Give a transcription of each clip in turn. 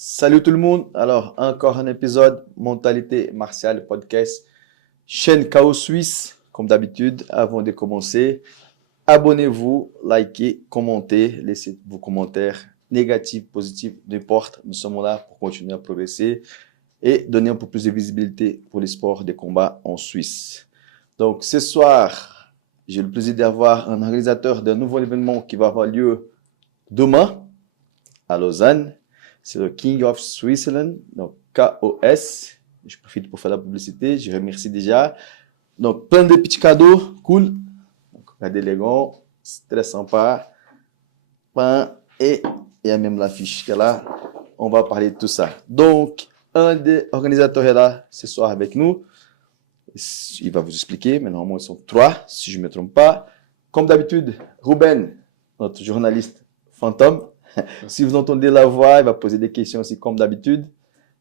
Salut tout le monde. Alors, encore un épisode Mentalité martiale podcast, chaîne Chaos Suisse. Comme d'habitude, avant de commencer, abonnez-vous, likez, commentez, laissez vos commentaires négatifs, positifs, n'importe. Nous sommes là pour continuer à progresser et donner un peu plus de visibilité pour les sports de combat en Suisse. Donc, ce soir, j'ai le plaisir d'avoir un organisateur d'un nouveau événement qui va avoir lieu demain à Lausanne. C'est le King of Switzerland, donc KOS. Je profite pour faire la publicité. Je remercie déjà. Donc, plein de petits cadeaux, cool. Donc, regardez les gants, c'est très sympa. Et il y a même l'affiche qui est là. On va parler de tout ça. Donc, un des organisateurs est là ce soir avec nous. Il va vous expliquer, mais normalement, ils sont trois, si je ne me trompe pas. Comme d'habitude, Ruben, notre journaliste fantôme. Si vous entendez la voix, il va poser des questions aussi comme d'habitude.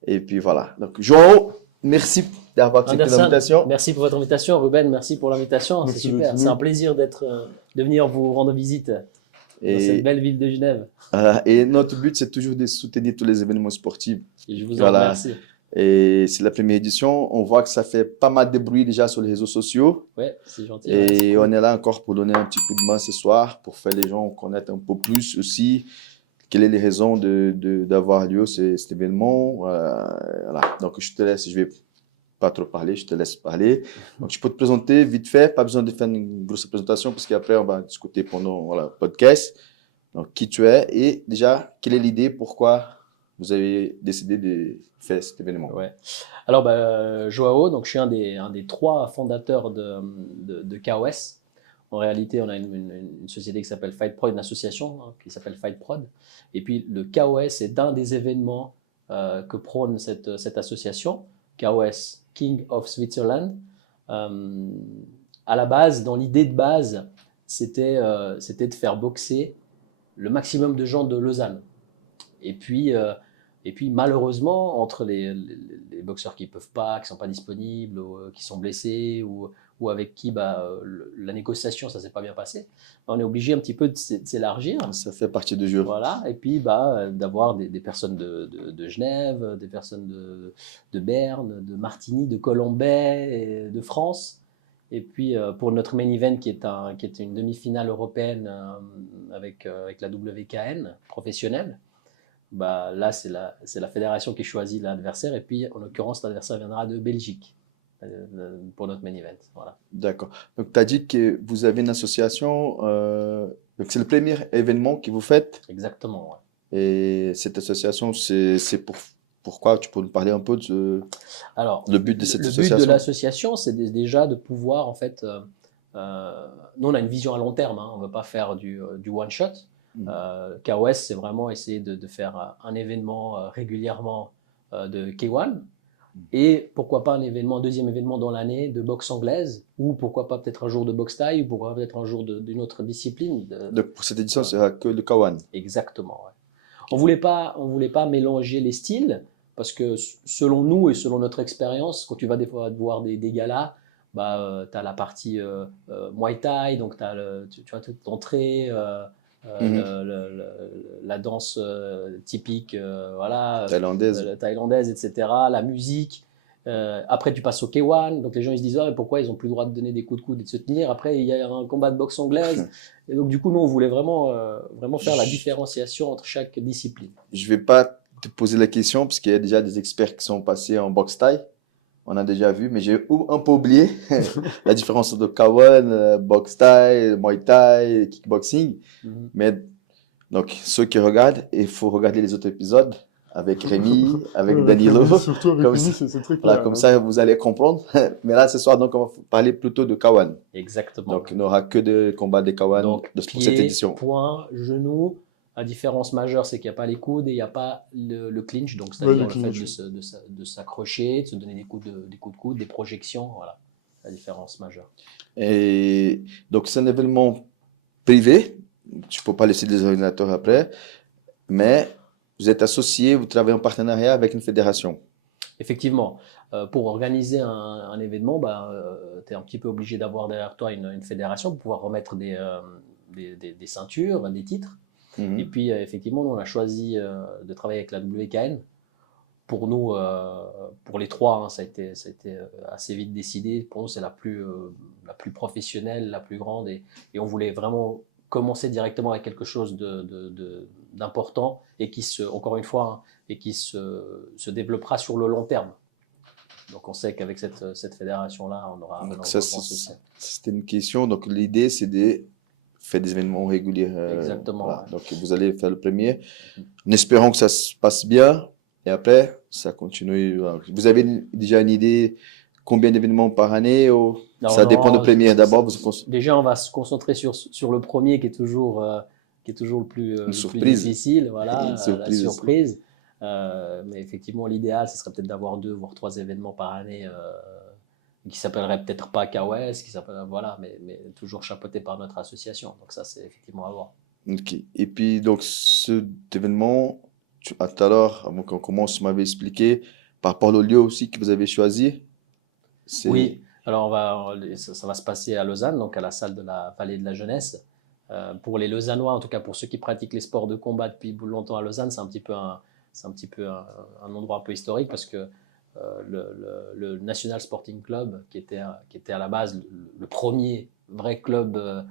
Et puis voilà. Donc, Joao, merci d'avoir accepté l'invitation. Merci pour votre invitation. Ruben, merci pour l'invitation. C'est super. C'est un plaisir de venir vous rendre visite dans cette belle ville de Genève. Et notre but, c'est toujours de soutenir tous les événements sportifs. Et je vous en remercie. Et c'est la première édition. On voit que ça fait pas mal de bruit déjà sur les réseaux sociaux. Ouais, c'est gentil. Et on est là encore pour donner un petit coup de main ce soir, pour faire les gens connaître un peu plus aussi quelles sont les raisons d'avoir lieu cet événement. Voilà. Donc, je te laisse, je vais pas trop parler, je te laisse parler. Donc, je peux te présenter vite fait, pas besoin de faire une grosse présentation parce qu'après, on va discuter pendant le podcast. Donc, qui tu es et déjà, quelle est l'idée, pourquoi vous avez décidé de faire cet événement? Ouais. Alors, Joao, donc je suis un des trois fondateurs de KOS. En réalité, on a une société qui s'appelle FightProd, une association qui s'appelle FightProd. Et puis, le KOS est un des événements que prône cette association, KOS, King of Switzerland. À la base, dans l'idée de base, c'était de faire boxer le maximum de gens de Lausanne. Et puis malheureusement, entre les boxeurs qui ne peuvent pas, qui ne sont pas disponibles, ou, qui sont blessés, ou avec qui la négociation, ça ne s'est pas bien passé, on est obligé un petit peu de s'élargir. Ça fait partie du jeu. Voilà, et puis d'avoir des personnes de Genève, des personnes de Berne, de Martigny, de Colombey, et de France. Et puis pour notre main event qui est une demi-finale européenne avec la WKN professionnelle, là c'est la fédération qui choisit l'adversaire, et puis en l'occurrence l'adversaire viendra de Belgique pour notre main event. Voilà. D'accord. Donc tu as dit que vous avez une association, donc c'est le premier événement que vous faites. Exactement, ouais. Et cette association, c'est pourquoi? Tu peux nous parler un peu de le but de cette association? Le but de l'association, c'est déjà de pouvoir, en fait, nous on a une vision à long terme, on ne veut pas faire du one shot. KOS, c'est vraiment essayer de faire un événement régulièrement de K1, et pourquoi pas un deuxième événement dans l'année de boxe anglaise, ou pourquoi pas peut-être un jour de boxe thaï, ou pourquoi peut-être un jour d'une autre discipline. Donc pour cette édition, ce sera que le K1. Exactement, ouais. On voulait pas mélanger les styles, parce que selon nous et selon notre expérience, quand tu vas des fois voir des galas, tu as la partie Muay Thai, donc tu as toute l'entrée, la danse typique thaïlandaise, etc., la musique. Après, tu passes au K1, donc les gens ils se disent pourquoi ils n'ont plus le droit de donner des coups de coude et de se tenir. Après, il y a un combat de boxe anglaise. Et donc, du coup, nous, on voulait vraiment faire la différenciation entre chaque discipline. Je ne vais pas te poser la question parce qu'il y a déjà des experts qui sont passés en boxe thaï. On a déjà vu, mais j'ai un peu oublié la différence entre K1, boxe thaï, Muay Thai, kickboxing. Mais donc, ceux qui regardent, il faut regarder les autres épisodes avec Rémi, avec Danilo. Surtout avec Rémi, c'est très clair. Voilà, comme ça, vous allez comprendre. Mais là, ce soir, donc, on va parler plutôt de K1. Exactement. Donc, il n'y aura que des combats de K1 pour cette édition. Point, genou. La différence majeure, c'est qu'il n'y a pas les coudes et il n'y a pas le clinch. Donc, c'est-à-dire le fait de s'accrocher, de se donner des coups de coude, des projections. Voilà, la différence majeure. Et donc, c'est un événement privé. Tu ne peux pas laisser les ordinateurs après. Mais vous êtes associé, vous travaillez en partenariat avec une fédération. Effectivement. Pour organiser un événement, tu es un petit peu obligé d'avoir derrière toi une fédération pour pouvoir remettre des ceintures, des titres. Mhm. Et puis, effectivement, nous, on a choisi de travailler avec la WKN. Pour nous, pour les trois, hein, ça a été assez vite décidé. Pour nous, c'est la plus professionnelle, la plus grande. Et on voulait vraiment commencer directement avec quelque chose d'important et qui encore une fois, hein, et qui se développera sur le long terme. Donc on sait qu'avec cette fédération-là, on aura Donc un ça, développement social. c'était une question. Donc l'idée, c'est de faire des événements réguliers. Exactement. Voilà. Ouais. Donc vous allez faire le premier, en espérant que ça se passe bien. Et après, ça continue. Voilà. Vous avez déjà une idée combien d'événements par année ou Non, ça dépend du non, premier. D'abord, déjà, on va se concentrer sur le premier qui est toujours le plus une surprise. difficile, voilà, Une surprise la aussi. surprise. Mais effectivement, l'idéal, ce serait peut-être d'avoir 2 voire 3 événements par année qui s'appelleraient peut-être pas KOS, voilà, mais toujours chapeauté par notre association. Donc ça, c'est effectivement à voir. Ok. Et puis, donc, cet événement, tout à l'heure, avant qu'on commence, tu m'avais expliqué par rapport au lieu aussi que vous avez choisi. Oui, alors ça va se passer à Lausanne, donc à la salle de la Vallée de la Jeunesse. Pour les Lausannois, en tout cas pour ceux qui pratiquent les sports de combat depuis longtemps à Lausanne, c'est un petit peu un endroit un peu historique parce que le National Sporting Club, qui était à la base le premier vrai club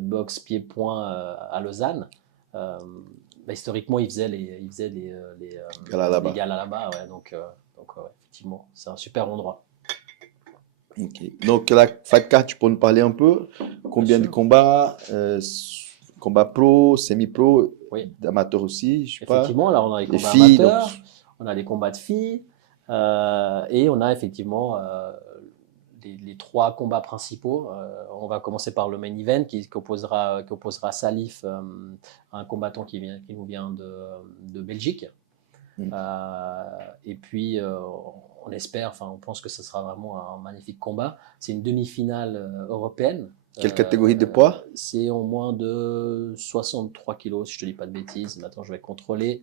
boxe pied-point à Lausanne, historiquement, il faisait les Gala là-bas. galas là-bas. Ouais, donc ouais, effectivement, c'est un super endroit. Ok. Donc, la Fight Card, tu peux nous parler un peu? Combien de sûr. combats? Combats pro, semi-pro, Oui. d'amateurs aussi, je sais pas. Effectivement, là, on a les Les combats filles, donc, amateurs, on a des combats de filles, et on a effectivement les 3 combats principaux. On va commencer par le main event qui opposera Salif, un combattant qui nous vient de Belgique. Et puis, on espère, enfin, on pense que ce sera vraiment un magnifique combat. C'est une demi-finale européenne. quelle catégorie de poids? C'est en moins de 63 kilos, si je te dis pas de bêtises. Maintenant, je vais contrôler.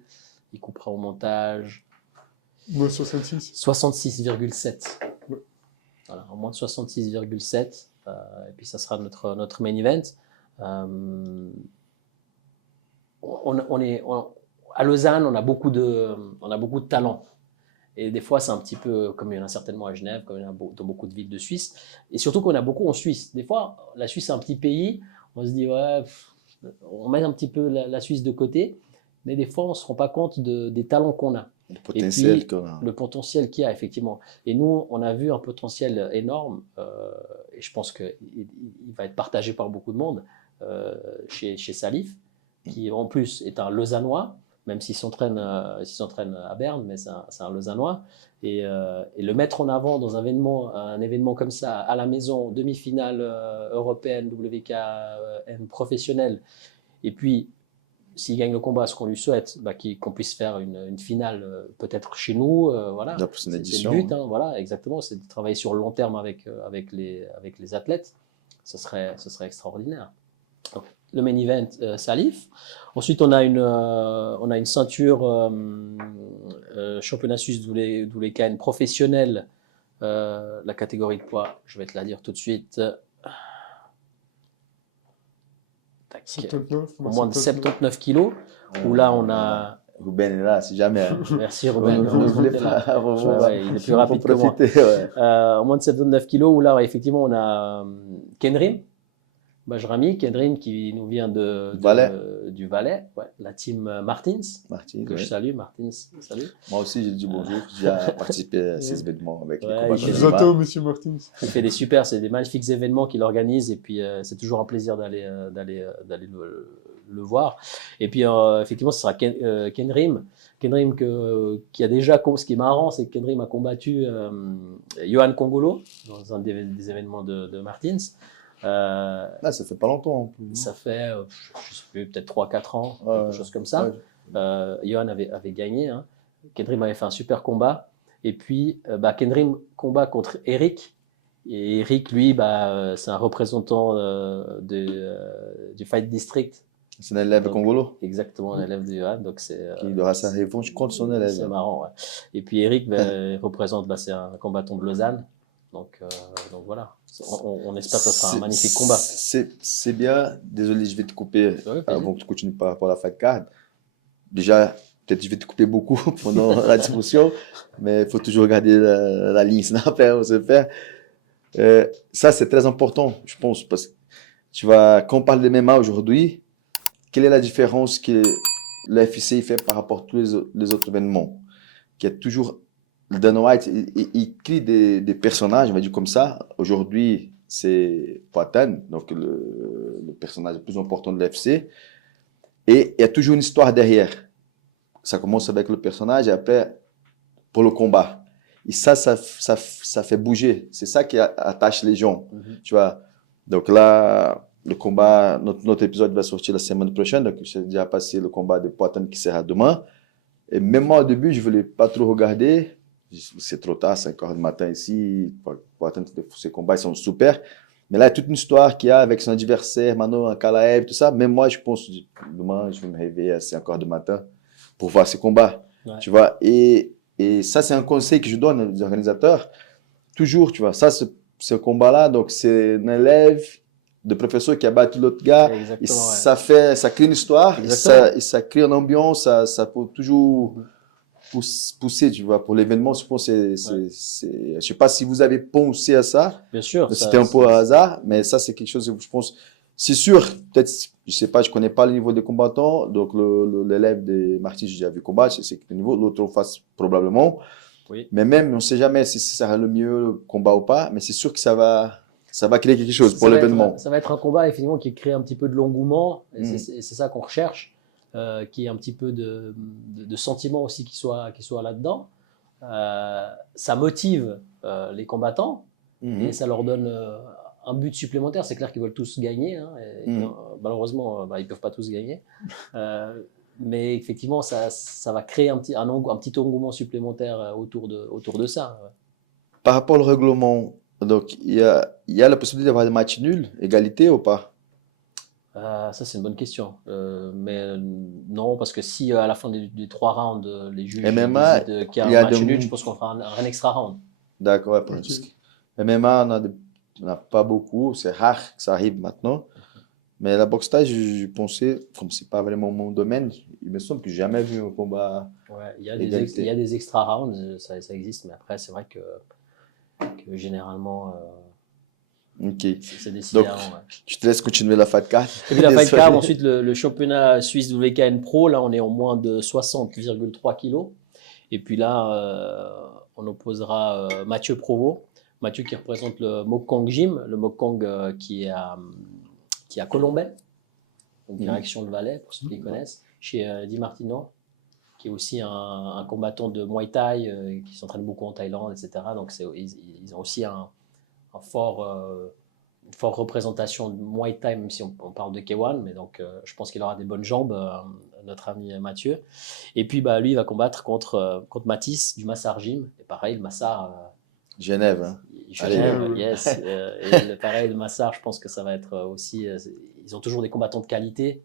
Il coupera au montage. Moi, 66. 66,7. Voilà, en moins de 66,7. Et puis, ça sera notre main event. À Lausanne, on a beaucoup de talent. Et des fois, c'est un petit peu comme il y en a certainement à Genève, comme il y en a dans beaucoup de villes de Suisse. Et surtout qu'on a beaucoup en Suisse. Des fois, la Suisse, c'est un petit pays. On se dit, ouais, on met un petit peu la Suisse de côté. Mais des fois, on ne se rend pas compte des talents qu'on a. Le potentiel Et puis, qu'on a. le potentiel qu'il y a, effectivement. Et nous, on a vu un potentiel énorme. Et je pense qu'il va être partagé par beaucoup de monde chez Salif, qui en plus est un Lausannois, même s'il s'entraîne à Berne, mais c'est un Lausannois. Et le mettre en avant dans un événement comme ça, à la maison, demi-finale européenne, WKN professionnelle, et puis s'il gagne le combat, ce qu'on lui souhaite, qu'on puisse faire une finale peut-être chez nous, voilà. La prochaine C'est édition. le but, hein, voilà, exactement, c'est de travailler sur le long terme avec les athlètes. Ce serait extraordinaire. Donc, le main event, Salif. Ensuite, on a une ceinture championnat suisse WKN professionnel. La catégorie de poids, je vais te la dire tout de suite. Tac. 79, Au moins de 79 kilos, où là on a... Ruben est là, si jamais. Hein. Merci Ruben. Ne voulez pas. Il est plus rapide que moi. Ouais. Au moins de 79 kilos, où là effectivement on a Kenrim Bajrami, Kendrin qui nous vient du Valais, ouais, la team Martins, que je salue. Martins, salut. Moi aussi, j'ai dit bonjour. J'ai participé à ces événements avec les combattants. Bientôt, monsieur Martins. Il fait c'est des magnifiques événements qu'il organise et puis c'est toujours un plaisir d'aller le voir. Et puis effectivement, ce sera Kendrim. Kendrim qui a déjà, ce qui est marrant, c'est que Kendrim a combattu Johan Congolo dans un des événements de Martins. Ça fait pas longtemps. Ça fait, je sais plus, peut-être 3-4 ans, quelque chose comme ça. Johan avait gagné. Hein. Kendrim avait fait un super combat. Et puis, Kendrim combat contre Eric. Et Eric, lui, c'est un représentant du Fight District. C'est un élève de Congolo. Exactement, un élève de Johan. Donc il aura sa revanche contre son élève. C'est marrant, ouais. Et puis Eric représente, c'est un combattant de Lausanne. Donc voilà, on espère que ça sera un magnifique combat. C'est bien. Désolé, je vais te couper Ouais, vas-y. avant que tu continues par rapport à la fight card. Déjà, peut-être je vais te couper beaucoup pendant la discussion, mais il faut toujours garder la ligne, sinon après on se perd. Ça, c'est très important, je pense, parce que quand on parle de MMA aujourd'hui, quelle est la différence que l'UFC fait par rapport à tous les autres événements? Qu'il y a toujours Dana White, il crée des personnages, on va dire comme ça. Aujourd'hui, c'est Poatan, donc le personnage le plus important de l'UFC. Et il y a toujours une histoire derrière. Ça commence avec le personnage et après, pour le combat. Et ça fait bouger. C'est ça qui attache les gens. Tu vois. Donc là, le combat, notre épisode va sortir la semaine prochaine. Donc, j'ai déjà passé le combat de Poatan qui sera demain. Et même moi, au début, je ne voulais pas trop regarder. C'est trop tard, 5 heures du matin ici. Poatan, ces combats, ils sont super. Mais là, il y a toute une histoire qu'il y a avec son adversaire, Mano Ankalaev, tout ça. Même moi, je pense, demain, je vais me réveiller à 5 heures du matin pour voir ces combats. Ouais. Tu vois. Et ça, c'est un conseil que je donne aux organisateurs. Toujours, tu vois, ça, ce combat-là, donc c'est un élève de professeur qui a battu l'autre gars. Et ça crée une histoire, et ça crée une ambiance, ça peut toujours pousser, tu vois, pour l'événement. Je pense je sais pas si vous avez pensé à ça. Bien sûr. C'était un peu un hasard, mais ça, c'est quelque chose que je pense. C'est sûr, peut-être, je sais pas, je connais pas le niveau des combattants. Donc, l'élève de Marty, j'ai déjà vu combattre, c'est le niveau. L'autre en face, probablement. Oui. Mais même, on sait jamais si ça sera le mieux combat ou pas. Mais c'est sûr que ça va créer quelque chose pour l'événement. Ça va être un combat, effectivement, qui crée un petit peu de l'engouement. Et c'est ça qu'on recherche. Qui est un petit peu de sentiment aussi qui soit là-dedans. Ça motive les combattants et ça leur donne un but supplémentaire. C'est clair qu'ils veulent tous gagner. Hein, malheureusement, ils ne peuvent pas tous gagner. Mais effectivement, ça va créer un petit engouement supplémentaire autour de ça. Ouais. Par rapport au règlement, donc il y a la possibilité d'avoir des matchs nuls, égalité ou pas? Ça, c'est une bonne question. Mais non, parce que si à la fin des 3 rounds, les juges MMA, décident qu'il y a un match nul, je pense qu'on fera un extra round. D'accord. Ouais, MMA, on n'a pas beaucoup. C'est rare que ça arrive maintenant. Mais la boxe thaï, je pensais, comme c'est pas vraiment mon domaine, il me semble que j'ai jamais vu un combat. Ouais, il y a des extra rounds, ça existe, mais après, c'est vrai que généralement. Ok. C'est décidé donc, avant, ouais. Je te laisse continuer la fight card. Et puis la fight card, ensuite le championnat suisse WKN Pro, là on est en moins de 60,3 kilos. Et puis là, on opposera Mathieu Provost. Mathieu qui représente le Mokong Gym, le Mokong qui est à Colombais, donc direction le Valais, pour ceux qui connaissent, chez Di Martino, qui est aussi un combattant de Muay Thai, qui s'entraîne beaucoup en Thaïlande, etc. Donc ils ont aussi une forte représentation de Muay Thai, même si on parle de K1, mais donc je pense qu'il aura des bonnes jambes, notre ami Mathieu. Et puis lui, il va combattre contre Mathis du Massar Gym. Et pareil, le Massar. Genève. Hein. Genève, yes. Et pareil, le Massar, je pense que ça va être aussi. Ils ont toujours des combattants de qualité.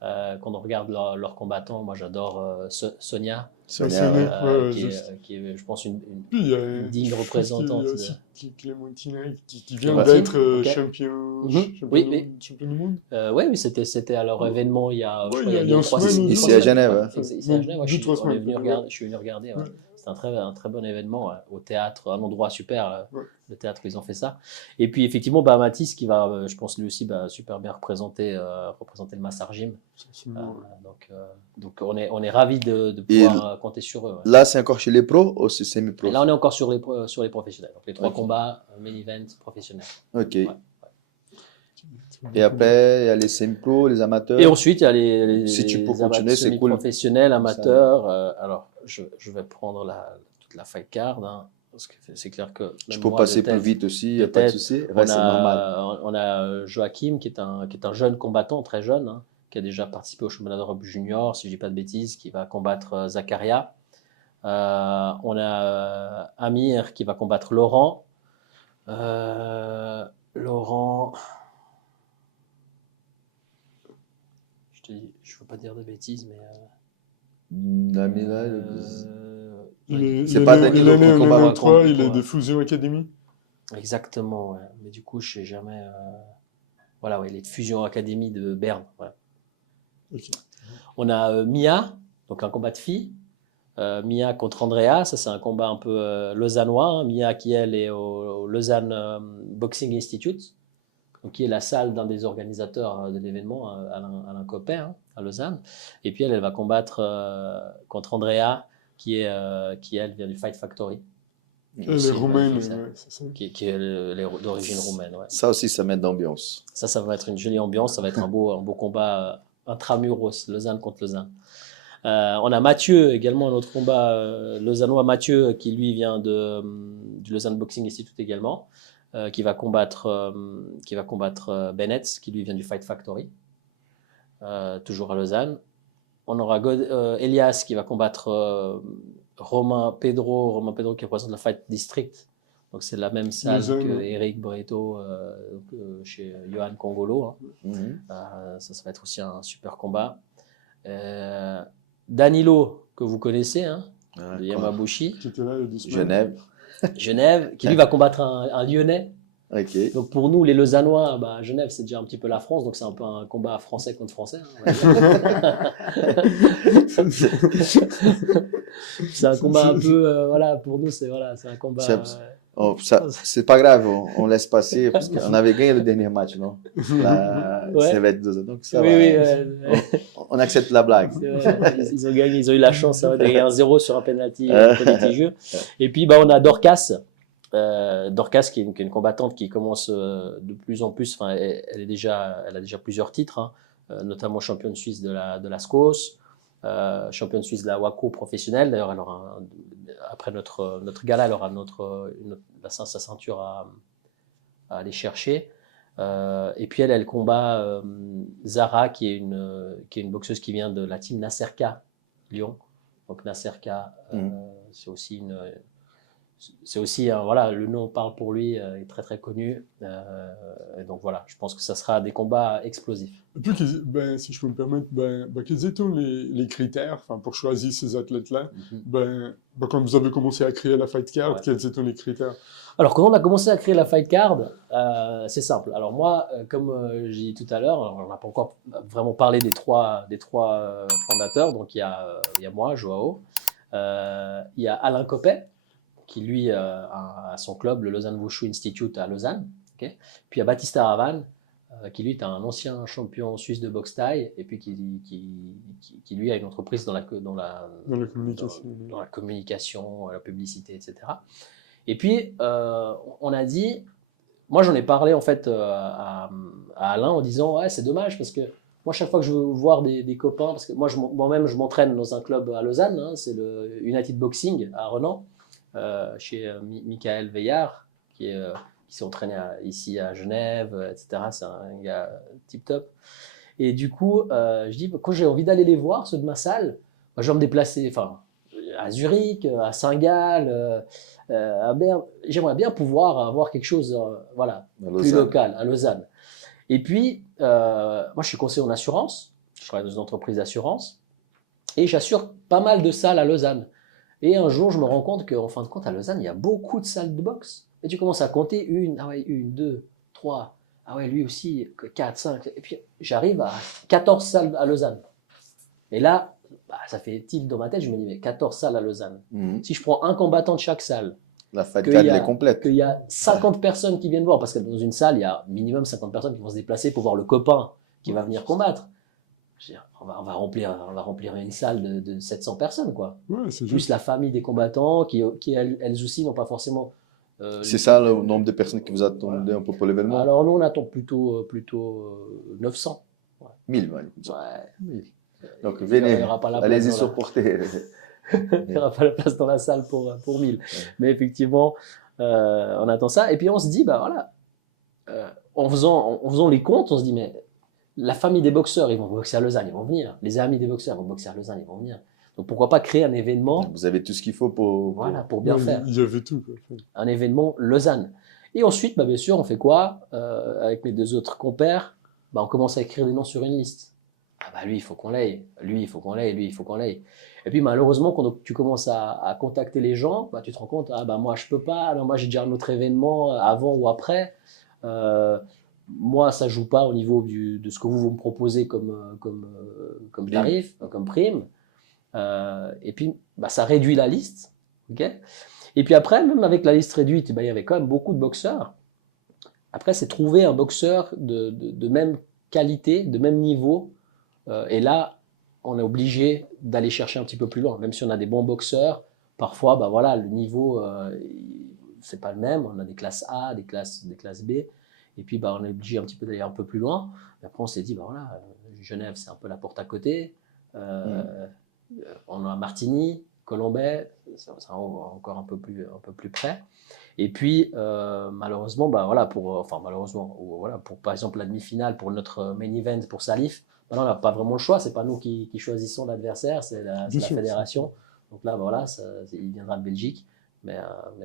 Quand on regarde leurs combattants, moi j'adore Sonia. Qui est, je pense, une digne représentante. Clémentine qui vient d'être champion du monde. Oui, c'était à leur événement il y a 3 semaines. Ici à Genève. Ici à Genève, je suis venu regarder. Ouais. C'est un très bon événement au théâtre, un endroit super, le théâtre où ils ont fait ça. Et puis effectivement, Mathis qui va, je pense lui aussi, super bien représenter le Massar Gym. Donc on est ravis de pouvoir compter sur eux. Ouais. Là, c'est encore chez les pros ou c'est semi-pro? Là, on est encore sur les professionnels. Donc les 3 combats, main event, professionnels. Ok. Ouais. Et après, il y a les semi-pro, les amateurs. Et ensuite, il y a les semi-professionnels, amateurs. Alors, je vais prendre toute la fight card. Hein, parce que c'est clair que. Je peux passer plus vite aussi, il n'y a pas de souci. C'est normal. On a Joachim, qui est un jeune combattant, très jeune, hein, qui a déjà participé au championnat d'Europe junior, si je ne dis pas de bêtises, qui va combattre Zakaria. On a Amir qui va combattre Laurent. Laurent. Je ne veux pas dire de bêtises, mais. C'est pas Daniel combat 3, il est de Fusion Academy. Exactement, ouais. Mais du coup, je sais jamais. Voilà, ouais, les Fusion Academy de Berne. Voilà. Okay. On a Mia, donc un combat de filles. Mia contre Andrea, ça c'est un combat un peu lausannois. Hein. Mia qui elle est au Lausanne Boxing Institute, donc qui est la salle d'un des organisateurs de l'événement, Alain Copet, hein, à Lausanne. Et puis elle va combattre contre Andrea qui elle vient du Fight Factory. Elle est roumaine, c'est ça. Qui est d'origine roumaine. Ouais. Ça aussi, ça met d'ambiance. Ça va être une jolie ambiance, ça va être un beau combat intramuros, Lausanne contre Lausanne. On a Mathieu, également un autre combat lausannois, Mathieu, qui lui vient du Lausanne Boxing Institute également, qui va combattre Bennett, qui lui vient du Fight Factory, toujours à Lausanne. On aura Elias qui va combattre Romain Pedro qui représente le Fight District. Donc c'est la même salle que Eric Breto chez Johan Congolo. Hein. Mm-hmm. Ça va être aussi un super combat. Danilo, que vous connaissez, hein, de Yamabushi. Qui était là, Genève, qui lui va combattre un Lyonnais. Okay. Donc pour nous, les Lausannois, Genève, c'est déjà un petit peu la France, donc c'est un peu un combat français contre français. Hein, c'est un combat un peu, voilà, pour nous, c'est un combat. C'est pas grave, on laisse passer parce qu'on avait gagné le dernier match, non? Donc ça on accepte la blague. Ils ont gagné, ils ont eu la chance de gagner 1-0 sur un penalty jeu. Et puis on a Dorcas. Dorcas qui est une combattante qui commence de plus en plus, elle a déjà plusieurs titres, hein, notamment championne suisse de la SCOS, championne suisse de la WACO professionnelle. D'ailleurs, elle aura après notre gala, elle aura sa ceinture à aller chercher. Et puis elle combat Zara, qui est une boxeuse qui vient de la team Nasserka Lyon. Donc Nasserka, c'est aussi voilà, le nom parle pour lui, est très très connu. Et donc voilà, je pense que ça sera des combats explosifs. Et puis, si je peux me permettre, quels étaient les critères pour choisir ces athlètes-là? Quand vous avez commencé à créer la Fight Card, quels étaient les critères? Alors, quand on a commencé à créer la Fight Card, c'est simple. Alors moi, comme j'ai dit tout à l'heure, on n'a pas encore vraiment parlé des trois fondateurs. Donc il y a moi, Joao, il y a Alain Copet, qui lui a son club, le Lausanne Wushu Institute à Lausanne. Okay. Puis il y a Baptiste Aravan, qui lui est un ancien champion suisse de boxe thaï, et puis qui lui a une entreprise dans la communication, la publicité, etc. Et puis on a dit, moi j'en ai parlé en fait à Alain en disant ouais, c'est dommage parce que moi chaque fois que je veux voir des copains, parce que moi-même je m'entraîne dans un club à Lausanne, hein, c'est le United Boxing à Renan. Chez Michael Veillard qui s'est entraîné ici à Genève, etc. C'est un gars tip-top. Et du coup, je dis, quand j'ai envie d'aller les voir, ceux de ma salle, je vais me déplacer à Zurich, à Saint-Gall, à Berne. J'aimerais bien pouvoir avoir quelque chose plus local, à Lausanne. Et puis, moi, je suis conseiller en assurance. Je travaille dans une entreprise d'assurance. Et j'assure pas mal de salles à Lausanne. Et un jour, je me rends compte qu'en fin de compte, à Lausanne, il y a beaucoup de salles de boxe. Et tu commences à compter 1, 2, 3, lui aussi, 4, 5. Et puis, j'arrive à 14 salles à Lausanne. Et là, ça fait tilt dans ma tête. Je me dis, mais 14 salles à Lausanne. Si je prends un combattant de chaque salle, la Fight Card est complète. Qu'il y a 50 personnes qui viennent voir, parce que dans une salle, il y a minimum 50 personnes qui vont se déplacer pour voir le copain qui va venir combattre. On va remplir une salle de 700 personnes, quoi. Ouais, plus la famille des combattants qui elles aussi n'ont pas forcément. C'est ça le nombre de personnes qui vous attendent un peu pour l'événement? Alors nous on attend plutôt 900. Ouais. 1000, ouais. 1000. Donc venez, allez-y supporter. Il n'y aura pas la place dans la salle pour 1000. Ouais. Mais effectivement, on attend ça. Et puis on se dit, en faisant les comptes, on se dit, mais la famille des boxeurs, ils vont boxer à Lausanne, ils vont venir. Les amis des boxeurs vont boxer à Lausanne, ils vont venir. Donc pourquoi pas créer un événement? Vous avez tout ce qu'il faut pour bien faire. Il y avait tout. Un événement Lausanne. Et ensuite, bien sûr, on fait quoi avec mes deux autres compères? On commence à écrire des noms sur une liste. Ah bah lui, il faut qu'on l'aille. Lui, il faut qu'on l'aille. Lui, il faut qu'on l'aille. Et puis malheureusement, quand tu commences à contacter les gens, bah, tu te rends compte, ah bah moi je peux pas, non, moi j'ai déjà un autre événement avant ou après. Euh, Moi, ça joue pas au niveau de ce que vous me proposez comme Prime. tarif, comme prime. Et puis, bah, ça réduit la liste. Ok. Et puis après, même avec la liste réduite, eh ben, il y avait quand même beaucoup de boxeurs. Après, c'est trouver un boxeur de même qualité, de même niveau. Et là, on est obligé d'aller chercher un petit peu plus loin. Même si on a des bons boxeurs, parfois, bah voilà, le niveau, c'est pas le même. On a des classes A, des classes B. Et puis, bah, on est obligé un petit peu d'aller un peu plus loin. Et après, on s'est dit, bah voilà, Genève, c'est un peu la porte à côté. On a Martigny, Colombey, c'est encore un peu plus près. Et puis, malheureusement, bah, voilà, pour par exemple la demi-finale, pour notre main event, pour Salif, bah, là, on n'a pas vraiment le choix. C'est pas nous qui choisissons l'adversaire, c'est la fédération. Donc là, bah, voilà, il viendra de Belgique. Mais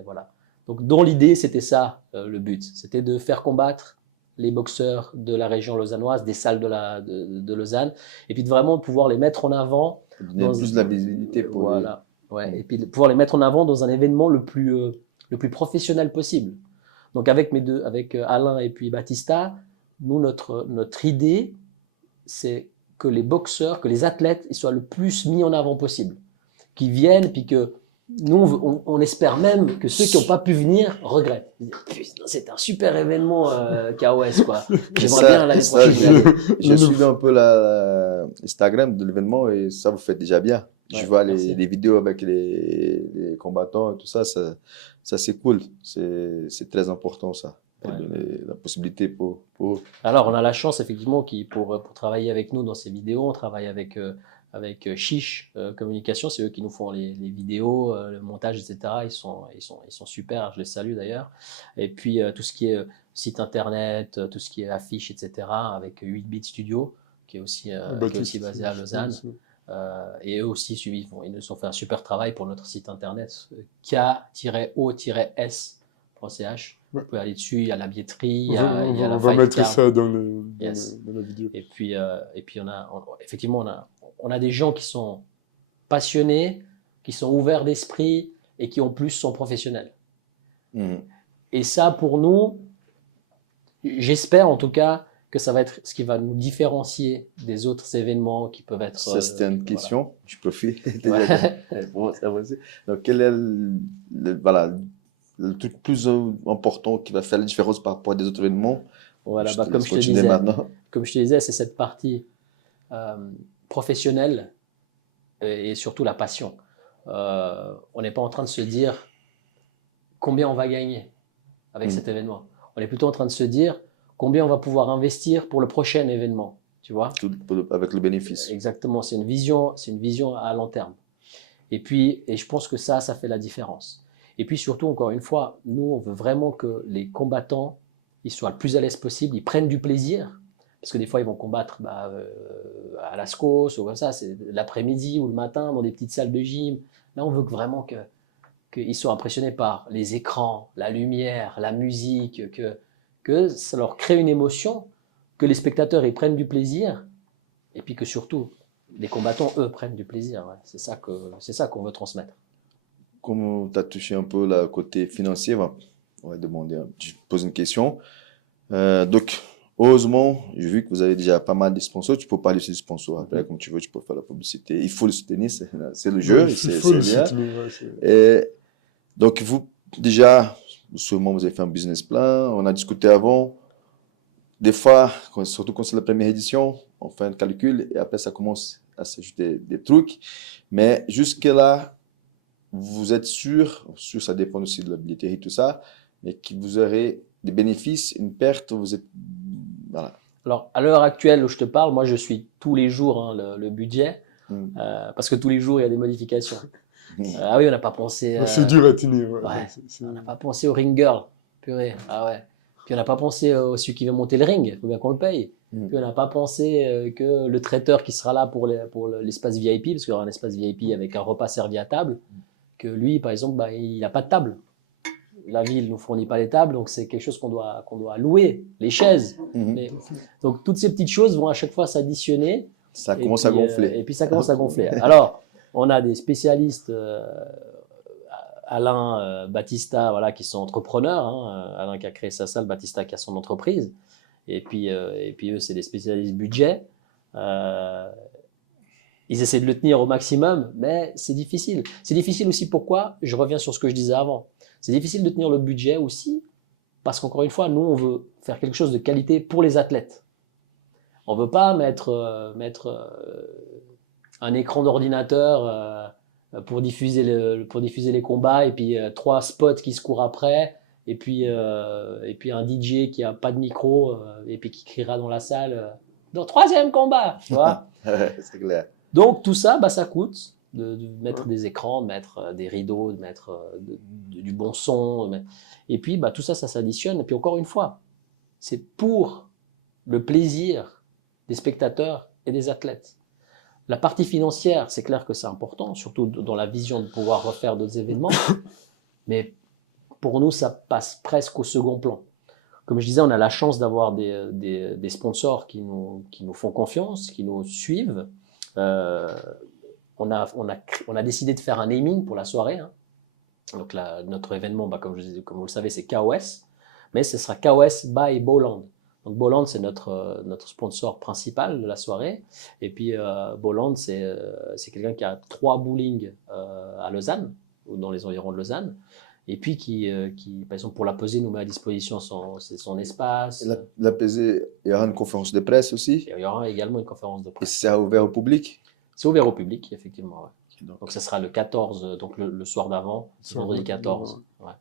voilà. Donc, dans l'idée, c'était ça le but. C'était de faire combattre les boxeurs de la région lausannoise, des salles de Lausanne, et puis de vraiment pouvoir les mettre en avant. Donner plus de la visibilité pour voilà. Ouais. Et puis de pouvoir les mettre en avant dans un événement le plus professionnel possible. Donc avec Alain et puis Baptista, nous, notre idée, c'est que les boxeurs, que les athlètes, ils soient le plus mis en avant possible. Qu'ils viennent, puis que nous, on espère même que ceux qui n'ont pas pu venir regrettent. C'est un super événement KOS, quoi. J'aimerais bien l'année prochaine. J'ai suivi un peu l'Instagram de l'événement et ça vous fait déjà bien. Ouais, je vois merci. les vidéos avec les combattants et tout ça, ça c'est cool. C'est très important ça. Et Ouais. donner la possibilité pour eux. Alors, on a la chance, effectivement, pour travailler avec nous dans ces vidéos, on travaille avec Chiche Communication, c'est eux qui nous font les vidéos, le montage, etc. Ils sont super, je les salue d'ailleurs. Et puis, tout ce qui est site internet, tout ce qui est affiches, etc., avec 8-Bit Studio, qui est aussi basé à Lausanne. Et eux aussi, ils nous ont fait un super travail pour notre site internet, k-o-s.ch. Vous pouvez aller dessus, il y a la billetterie, il y a la on va fight mettre card. ça dans la vidéo. Et puis effectivement, on a des gens qui sont passionnés, qui sont ouverts d'esprit et qui en plus sont professionnels. Et ça, pour nous, j'espère en tout cas que ça va être ce qui va nous différencier des autres événements qui peuvent être. Ça, c'était une question. Voilà. Je profite. Ouais. Donc, quel est le truc plus important qui va faire la différence par rapport à des autres événements? Voilà, comme je te disais, c'est cette partie professionnelle et surtout la passion. On n'est pas en train de se dire combien on va gagner avec cet événement. On est plutôt en train de se dire combien on va pouvoir investir pour le prochain événement. Tu vois ? Avec le bénéfice. Exactement, c'est une vision à long terme. Et je pense que ça fait la différence. Et puis surtout, encore une fois, nous, on veut vraiment que les combattants ils soient le plus à l'aise possible, ils prennent du plaisir. Parce que des fois, ils vont combattre à la SCOS ou comme ça, c'est l'après-midi ou le matin dans des petites salles de gym. Là, on veut vraiment qu'ils soient impressionnés par les écrans, la lumière, la musique, que ça leur crée une émotion, que les spectateurs ils prennent du plaisir, et puis que surtout, les combattants, eux, prennent du plaisir. Ouais. C'est ça qu'on veut transmettre. Comme tu as touché un peu le côté financier, on va demander, je pose une question. Donc, heureusement, j'ai vu que vous avez déjà pas mal de sponsors. Tu peux parler aussi de sponsors après, comme tu veux, tu peux faire la publicité. Il faut le soutenir, c'est le jeu, c'est bien. Et donc, vous, déjà, sûrement, vous avez fait un business plan, on a discuté avant. Des fois, surtout quand c'est la première édition, on fait un calcul et après, ça commence à s'ajouter des trucs. Mais jusque-là, vous êtes sûr, ça dépend aussi de la billetterie, tout ça, mais que vous aurez des bénéfices, une perte, vous êtes... Voilà. Alors, à l'heure actuelle où je te parle, moi, je suis tous les jours le budget, parce que tous les jours, il y a des modifications. Ah oui, on n'a pas pensé... C'est dur à tenir. On n'a pas pensé au ring girl, purée. Ah ouais. Puis on n'a pas pensé au celui qui va monter le ring, il faut bien qu'on le paye. Puis on n'a pas pensé que le traiteur qui sera là pour l'espace VIP, parce qu'il y aura un espace VIP avec un repas servi à table, que lui, par exemple, il n'a pas de table. La ville ne nous fournit pas les tables, donc c'est quelque chose qu'on doit louer, les chaises. Donc toutes ces petites choses vont à chaque fois s'additionner. Ça commence à gonfler. Et puis ça commence à gonfler. Alors, on a des spécialistes, Alain, Batista, voilà, qui sont entrepreneurs. Hein, Alain qui a créé sa salle, Batista qui a son entreprise. Et puis eux, c'est des spécialistes budget. Ils essaient de le tenir au maximum, mais c'est difficile. C'est difficile aussi pourquoi? Je reviens sur ce que je disais avant. C'est difficile de tenir le budget aussi, parce qu'encore une fois, nous, on veut faire quelque chose de qualité pour les athlètes. On ne veut pas mettre un écran d'ordinateur pour diffuser les combats, et puis 3 spots qui se courent après, et puis un DJ qui n'a pas de micro, et puis qui criera dans la salle dans 3e combat, tu vois. C'est clair. Donc tout ça, ça coûte de mettre des écrans, de mettre des rideaux, de mettre du bon son. Et puis tout ça, ça s'additionne. Et puis encore une fois, c'est pour le plaisir des spectateurs et des athlètes. La partie financière, c'est clair que c'est important, surtout dans la vision de pouvoir refaire d'autres événements. Mais pour nous, ça passe presque au second plan. Comme je disais, on a la chance d'avoir des sponsors qui nous font confiance, qui nous suivent. On a décidé de faire un naming pour la soirée. Hein. Donc notre événement, comme vous le savez, c'est KOS, mais ce sera KOS by Boland. Donc Boland, c'est notre sponsor principal de la soirée. Et puis Boland, c'est quelqu'un qui a 3 bowling à Lausanne, ou dans les environs de Lausanne. Et puis qui, par exemple, pour la pesée, nous met à disposition son espace. Et la pesée, il y aura une conférence de presse aussi. Et il y aura également une conférence de Et presse. c'est ouvert au public? C'est ouvert au public, effectivement. Ouais. Donc, Donc ça sera le 14, donc le soir d'avant, vendredi 14. Ouais.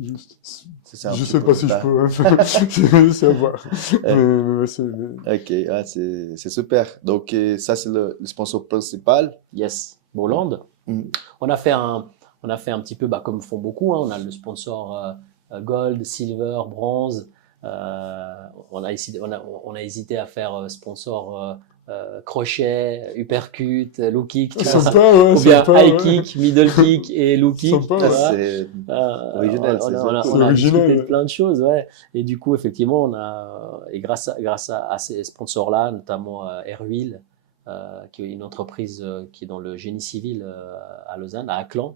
Juste. c'est un Je petit sais peu pas si ça. je peux. C'est à voir. Mais c'est. Ok, c'est super. Donc, ça, c'est le sponsor principal. Yes, Boland. On a fait un petit peu, comme font beaucoup, hein. On a le sponsor Gold, Silver, Bronze. On a hésité à faire sponsor crochet, uppercut, low kick, Sympa, ouais, ou bien sympa, high ouais. kick, middle kick et low kick. Sympa, tu ouais. vois. C'est original. On a discuté original, de ouais. plein de choses, ouais. Et du coup, effectivement, et grâce à ces sponsors-là, notamment Airwheel, qui est une entreprise qui est dans le génie civil à Lausanne, à Acclan,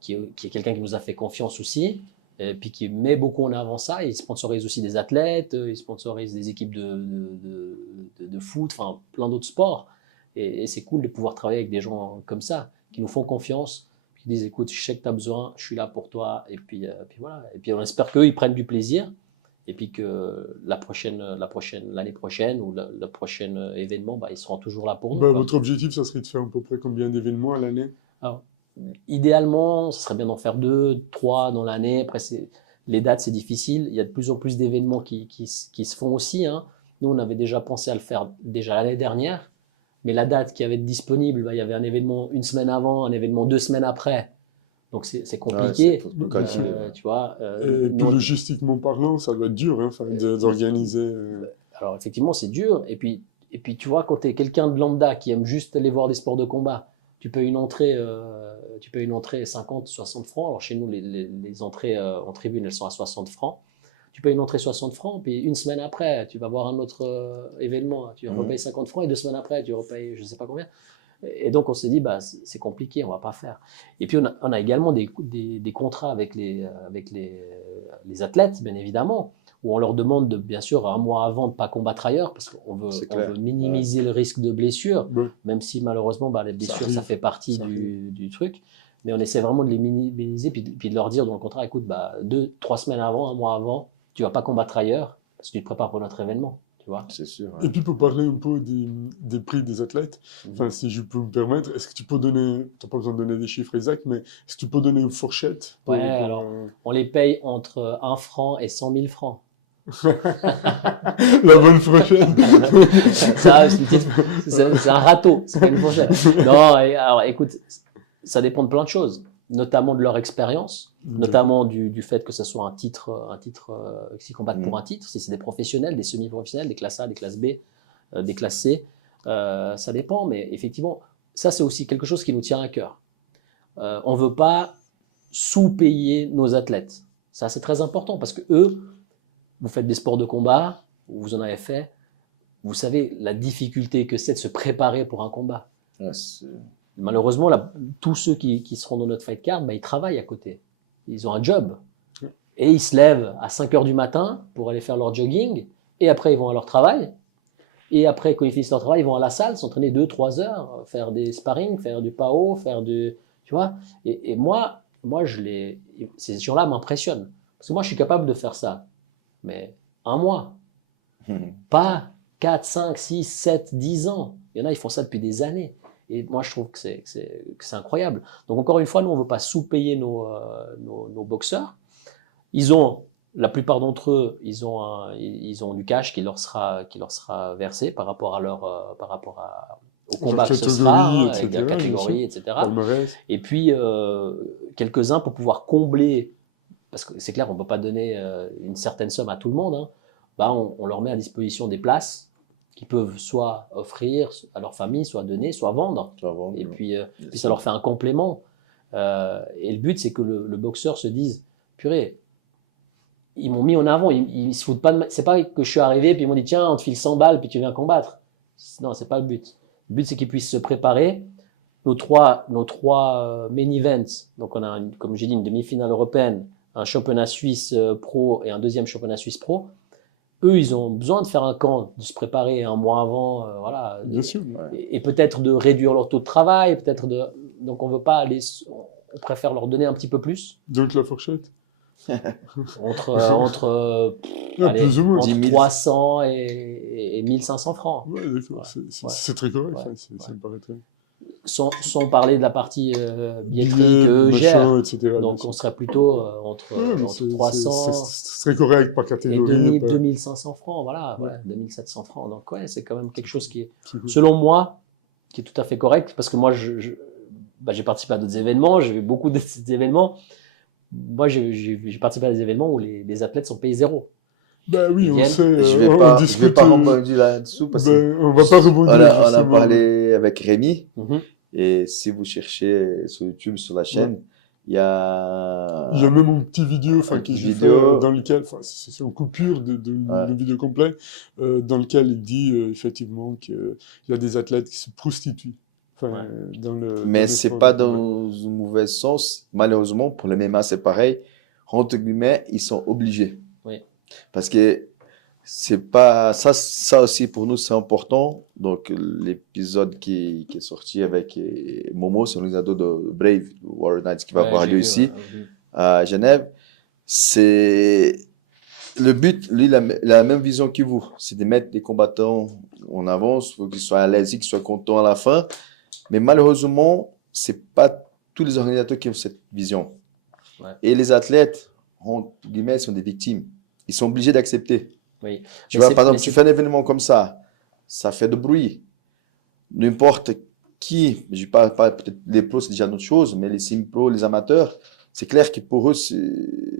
qui est quelqu'un qui nous a fait confiance aussi, et puis qui met beaucoup en avant ça. Il sponsorise aussi des athlètes, il sponsorise des équipes de foot, enfin plein d'autres sports. Et c'est cool de pouvoir travailler avec des gens comme ça, qui nous font confiance, qui disent écoute, je sais que tu as besoin, je suis là pour toi. Et puis voilà. Et puis on espère qu'eux, ils prennent du plaisir. Et puis que l'année prochaine ou le prochain événement, ils seront toujours là pour nous. Votre objectif, ça serait de faire à peu près combien d'événements à l'année? Alors, idéalement, ce serait bien d'en faire 2, 3 dans l'année. Après, les dates, c'est difficile. Il y a de plus en plus d'événements qui se font aussi. Hein. Nous, on avait déjà pensé à le faire déjà l'année dernière. Mais la date qui avait été disponible, il y avait un événement 1 semaine avant, un événement 2 semaines après. Donc, c'est compliqué. Ouais, tu vois, Et puis logistiquement parlant, ça doit être dur hein, d'organiser. Alors, effectivement, c'est dur. Et puis, tu vois, quand tu es quelqu'un de lambda qui aime juste aller voir des sports de combat, tu payes une entrée 50, 60 francs. Alors, chez nous, les entrées en tribune, elles sont à 60 francs. Tu payes une entrée 60 francs, puis 1 semaine après, tu vas voir un autre événement. Tu repayes 50 francs et 2 semaines après, tu repayes je ne sais pas combien. Et donc, on s'est dit, c'est compliqué, on ne va pas faire. Et puis, on a également des contrats avec les athlètes, bien évidemment, où on leur demande, bien sûr, 1 mois avant de ne pas combattre ailleurs, parce qu'on veut minimiser le risque de blessure, même si malheureusement, les blessures, ça fait partie du truc. Mais on essaie vraiment de les minimiser, puis de leur dire dans le contrat, écoute, 2-3 semaines avant, 1 mois avant, tu ne vas pas combattre ailleurs, parce que tu te prépares pour notre événement. Tu vois. C'est sûr. Et puis pour parler un peu des prix des athlètes, enfin si je peux me permettre, est-ce que tu peux donner, tu n'as pas besoin de donner des chiffres exacts, mais est-ce que tu peux donner une fourchette alors on les paye entre 1 franc et 100 000 francs. La bonne fourchette. C'est un râteau, c'est pas une fourchette. Non, alors écoute, ça dépend de plein de choses, notamment de leur expérience. Notamment du fait que ce soit un titre s'ils combattent pour un titre, si c'est des professionnels, des semi-professionnels, des classes A, des classes B, des classes C, ça dépend, mais effectivement, ça c'est aussi quelque chose qui nous tient à cœur. On ne veut pas sous-payer nos athlètes. Ça c'est très important parce que eux, vous faites des sports de combat, vous en avez fait, vous savez la difficulté que c'est de se préparer pour un combat. Ouais, Malheureusement, tous ceux qui seront dans notre fight card, bah, ils travaillent à côté. Ils ont un job. Et ils se lèvent à 5 heures du matin pour aller faire leur jogging. Et après, ils vont à leur travail. Et après, quand ils finissent leur travail, ils vont à la salle, s'entraîner 2-3 heures, faire des sparring, faire du PAO, faire du... Tu vois. Et moi ces gens-là m'impressionnent. Parce que moi, je suis capable de faire ça. Mais un mois. Pas 4, 5, 6, 7, 10 ans. Il y en a, ils font ça depuis des années. Et moi, je trouve que c'est incroyable. Donc, encore une fois, nous, on ne veut pas sous-payer nos boxeurs. La plupart d'entre eux, ils ont du cash qui leur sera versé par rapport au combat que ce sera, avec la catégorie, etc. Et puis, quelques-uns pour pouvoir combler, parce que c'est clair, on ne peut pas donner une certaine somme à tout le monde, hein, bah, on leur met à disposition des places qu'ils peuvent soit offrir à leur famille, soit donner, soit vendre. Et puis ça leur fait un complément. Et le but, c'est que le boxeur se dise, purée, ils m'ont mis en avant, ils se foutent pas de... C'est pas que je suis arrivé puis ils m'ont dit tiens on te file 100 balles puis tu viens combattre. Non, c'est pas le but. Le but c'est qu'ils puissent se préparer. Nos trois main events, donc on a comme j'ai dit une demi-finale européenne, un championnat suisse pro et un deuxième championnat suisse pro. Eux ils ont besoin de faire un camp, de se préparer un mois avant, voilà. Bien sûr. Et peut-être de réduire leur taux de travail, donc on veut pas aller, on préfère leur donner un petit peu plus. Donc la fourchette. entre plus ou moins 300 et 1500 francs. Ouais, d'accord. C'est très correct. Ouais. Ça me paraît très... sans parler de la partie billetterie qu'eux gèrent. Etc. Donc on serait plutôt entre 300 c'est très correct par catégorie. Et 2500 francs, voilà, 2700 francs. Donc ouais, c'est quand même quelque chose qui est, selon moi, qui est tout à fait correct, parce que moi, j'ai participé à d'autres événements, j'ai vu beaucoup d'événements. Moi, j'ai participé à des événements où les athlètes sont payés zéro. Ben oui, on sait. Je vais pas rebondir là-dessous parce on va pas rebondir. On a parlé avec Rémi. Et si vous cherchez sur YouTube, sur la chaîne, il y a même une petite vidéo, que j'ai fait dans lequel, c'est une coupure de vidéo complète, dans lequel il dit effectivement qu'il y a des athlètes qui se prostituent. Mais c'est pas dans un mauvais sens. Malheureusement, pour le MMA, c'est pareil. Entre guillemets, ils sont obligés. Oui. Parce que c'est pas ça aussi pour nous, c'est important. Donc, l'épisode qui est sorti avec Momo, c'est l'organisateur de Brave Warrior Nights qui va avoir lieu ici à Genève. C'est le but, lui, il a la même vision que vous. C'est de mettre les combattants en avance, pour qu'ils soient à l'aise, qu'ils soient contents à la fin. Mais malheureusement, c'est pas tous les organisateurs qui ont cette vision. Ouais. Et les athlètes, entre guillemets, sont des victimes. Ils sont obligés d'accepter. Oui. Tu vois, par exemple, tu fais un événement comme ça fait de bruit. N'importe qui, je ne parle pas, peut-être les pros, c'est déjà une autre chose, mais les sim-pros, les amateurs, c'est clair que pour eux,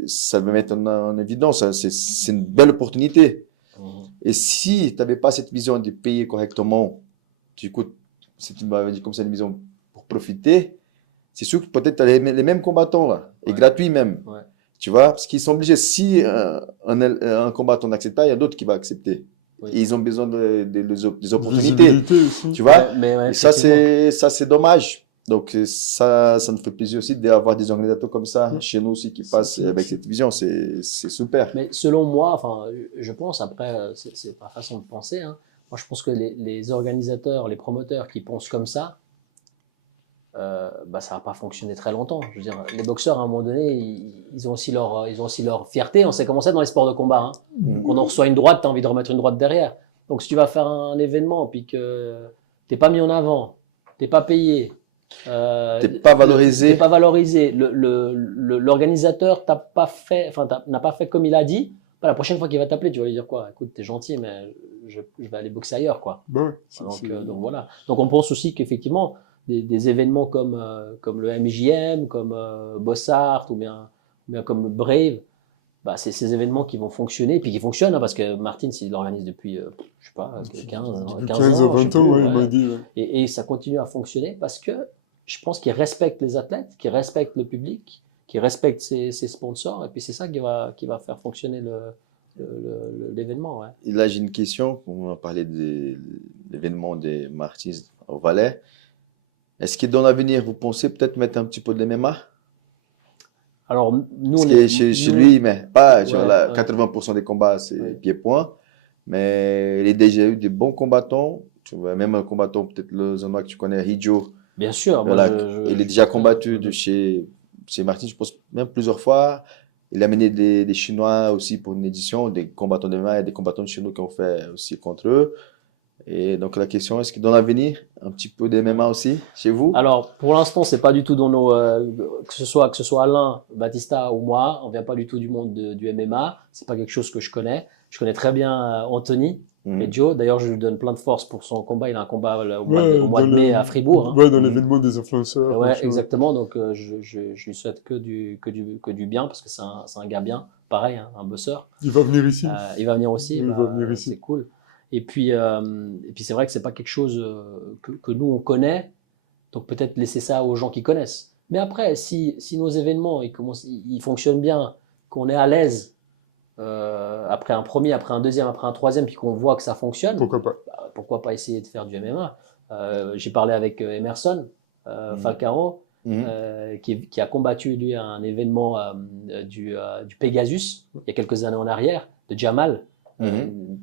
ça va mettre en évidence. C'est une belle opportunité. Et si tu n'avais pas cette vision de payer correctement, tu écoutes, si tu m'avais dit comme ça, une vision pour profiter, c'est sûr que peut-être tu as les mêmes combattants là, et gratuits même. Ouais. Tu vois, parce qu'ils sont obligés. Si un combattant n'accepte pas, il y a d'autres qui vont accepter. Oui. Et ils ont besoin des opportunités. Tu vois, et ça, c'est dommage. Donc, ça nous fait plaisir aussi d'avoir des organisateurs comme ça chez nous aussi qui passent avec cette vision. C'est super. Mais selon moi, je pense, après, c'est ma façon de penser, hein. Moi, je pense que les organisateurs, les promoteurs qui pensent comme ça, ça va pas fonctionner très longtemps. Je veux dire, les boxeurs, à un moment donné, ils ont aussi leur fierté. On sait comment c'est dans les sports de combat. Hein. Quand on reçoit une droite, tu as envie de remettre une droite derrière. Donc, si tu vas faire un événement puis que t'es pas mis en avant, t'es pas payé, t'es pas valorisé, l'organisateur n'a pas fait comme il a dit. La prochaine fois qu'il va t'appeler, tu vas lui dire quoi? Écoute, t'es gentil, mais je vais aller boxer ailleurs, quoi. Donc voilà. Donc on pense aussi qu'effectivement, des événements comme le MJM, comme Bossart ou bien comme Brave, c'est ces événements qui vont fonctionner, et puis qui fonctionnent, hein, parce que Martin, il l'organise depuis, je sais pas, 15 ou 20 ans, il m'a dit. Et ça continue à fonctionner parce que je pense qu'il respecte les athlètes, qu'il respecte le public, qui respecte ses sponsors, et puis c'est ça qui va faire fonctionner l'événement. Ouais. Et là, j'ai une question. On a parlé de l'événement des Martins au Valais. Est-ce que dans l'avenir, vous pensez peut-être mettre un petit peu de MMA? Alors, nous, Parce on que est. chez nous- lui, mais pas, genre ouais, là, ouais. 80% des combats, c'est Ouais. pied-point. Mais il a déjà eu des bons combattants. Tu vois, même un combattant, peut-être le Zanois que tu connais, Hijo. Bien sûr, moi, Voilà, il est je déjà pense bien. combattu de chez Martin, je pense même plusieurs fois. Il a mené des Chinois aussi pour une édition, des combattants de MMA et des combattants de chez nous qui ont fait aussi contre eux. Et donc la question, est-ce que dans l'avenir, un petit peu de MMA aussi chez vous? Alors, pour l'instant, c'est pas du tout dans nos, que ce soit Alain, Batista ou moi, on vient pas du tout du monde du MMA. C'est pas quelque chose que je connais. Je connais très bien Anthony et Mhm. Joe. D'ailleurs, je lui donne plein de force pour son combat. Il a un combat là, au mois dans de mai à Fribourg. Hein. ouais, dans Mhm. l'événement des influenceurs, Ouais, machin. exactement. Donc, je lui souhaite que du bien parce que c'est un gars bien. Pareil, hein, un bosseur. Il va venir ici. Il va venir aussi. Il Bah, va venir c'est ici. cool. Et puis c'est vrai que c'est pas quelque chose que nous on connaît. Donc peut-être laisser ça aux gens qui connaissent. Mais après, si nos événements ils fonctionnent bien, qu'on est à l'aise après un premier, après un deuxième, après un troisième, puis qu'on voit que ça fonctionne, Pourquoi pas? bah, pourquoi pas essayer de faire du MMA. J'ai parlé avec Emerson Falcao, Mhm. qui a combattu lui à un événement du Pegasus il y a quelques années en arrière, de Jamal.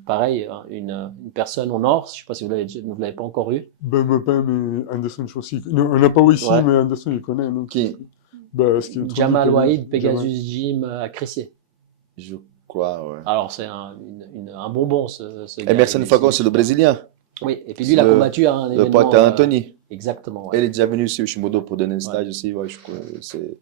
Pareil, une personne en or, je ne sais pas si vous l'avez pas encore eu. Ben, moi pas, mais Anderson, je pense qu'il... Non, on n'a pas ici, Ouais. mais Anderson, il connaît. Donc... Qui? Ben, ce qui est trop Jamal dit, Wahid, Jamal. Pegasus Gym à Cressier. Je crois, ouais. Alors c'est un bonbon ce gars. Emerson Il est Falcão, c'est le super. Brésilien. Oui, et puis lui C'est il a combattu à un le événement. pote à Anthony. Exactement, Elle ouais. est déjà venue aussi au Shimodo pour donner un stage aussi. Ouais, je crois que c'est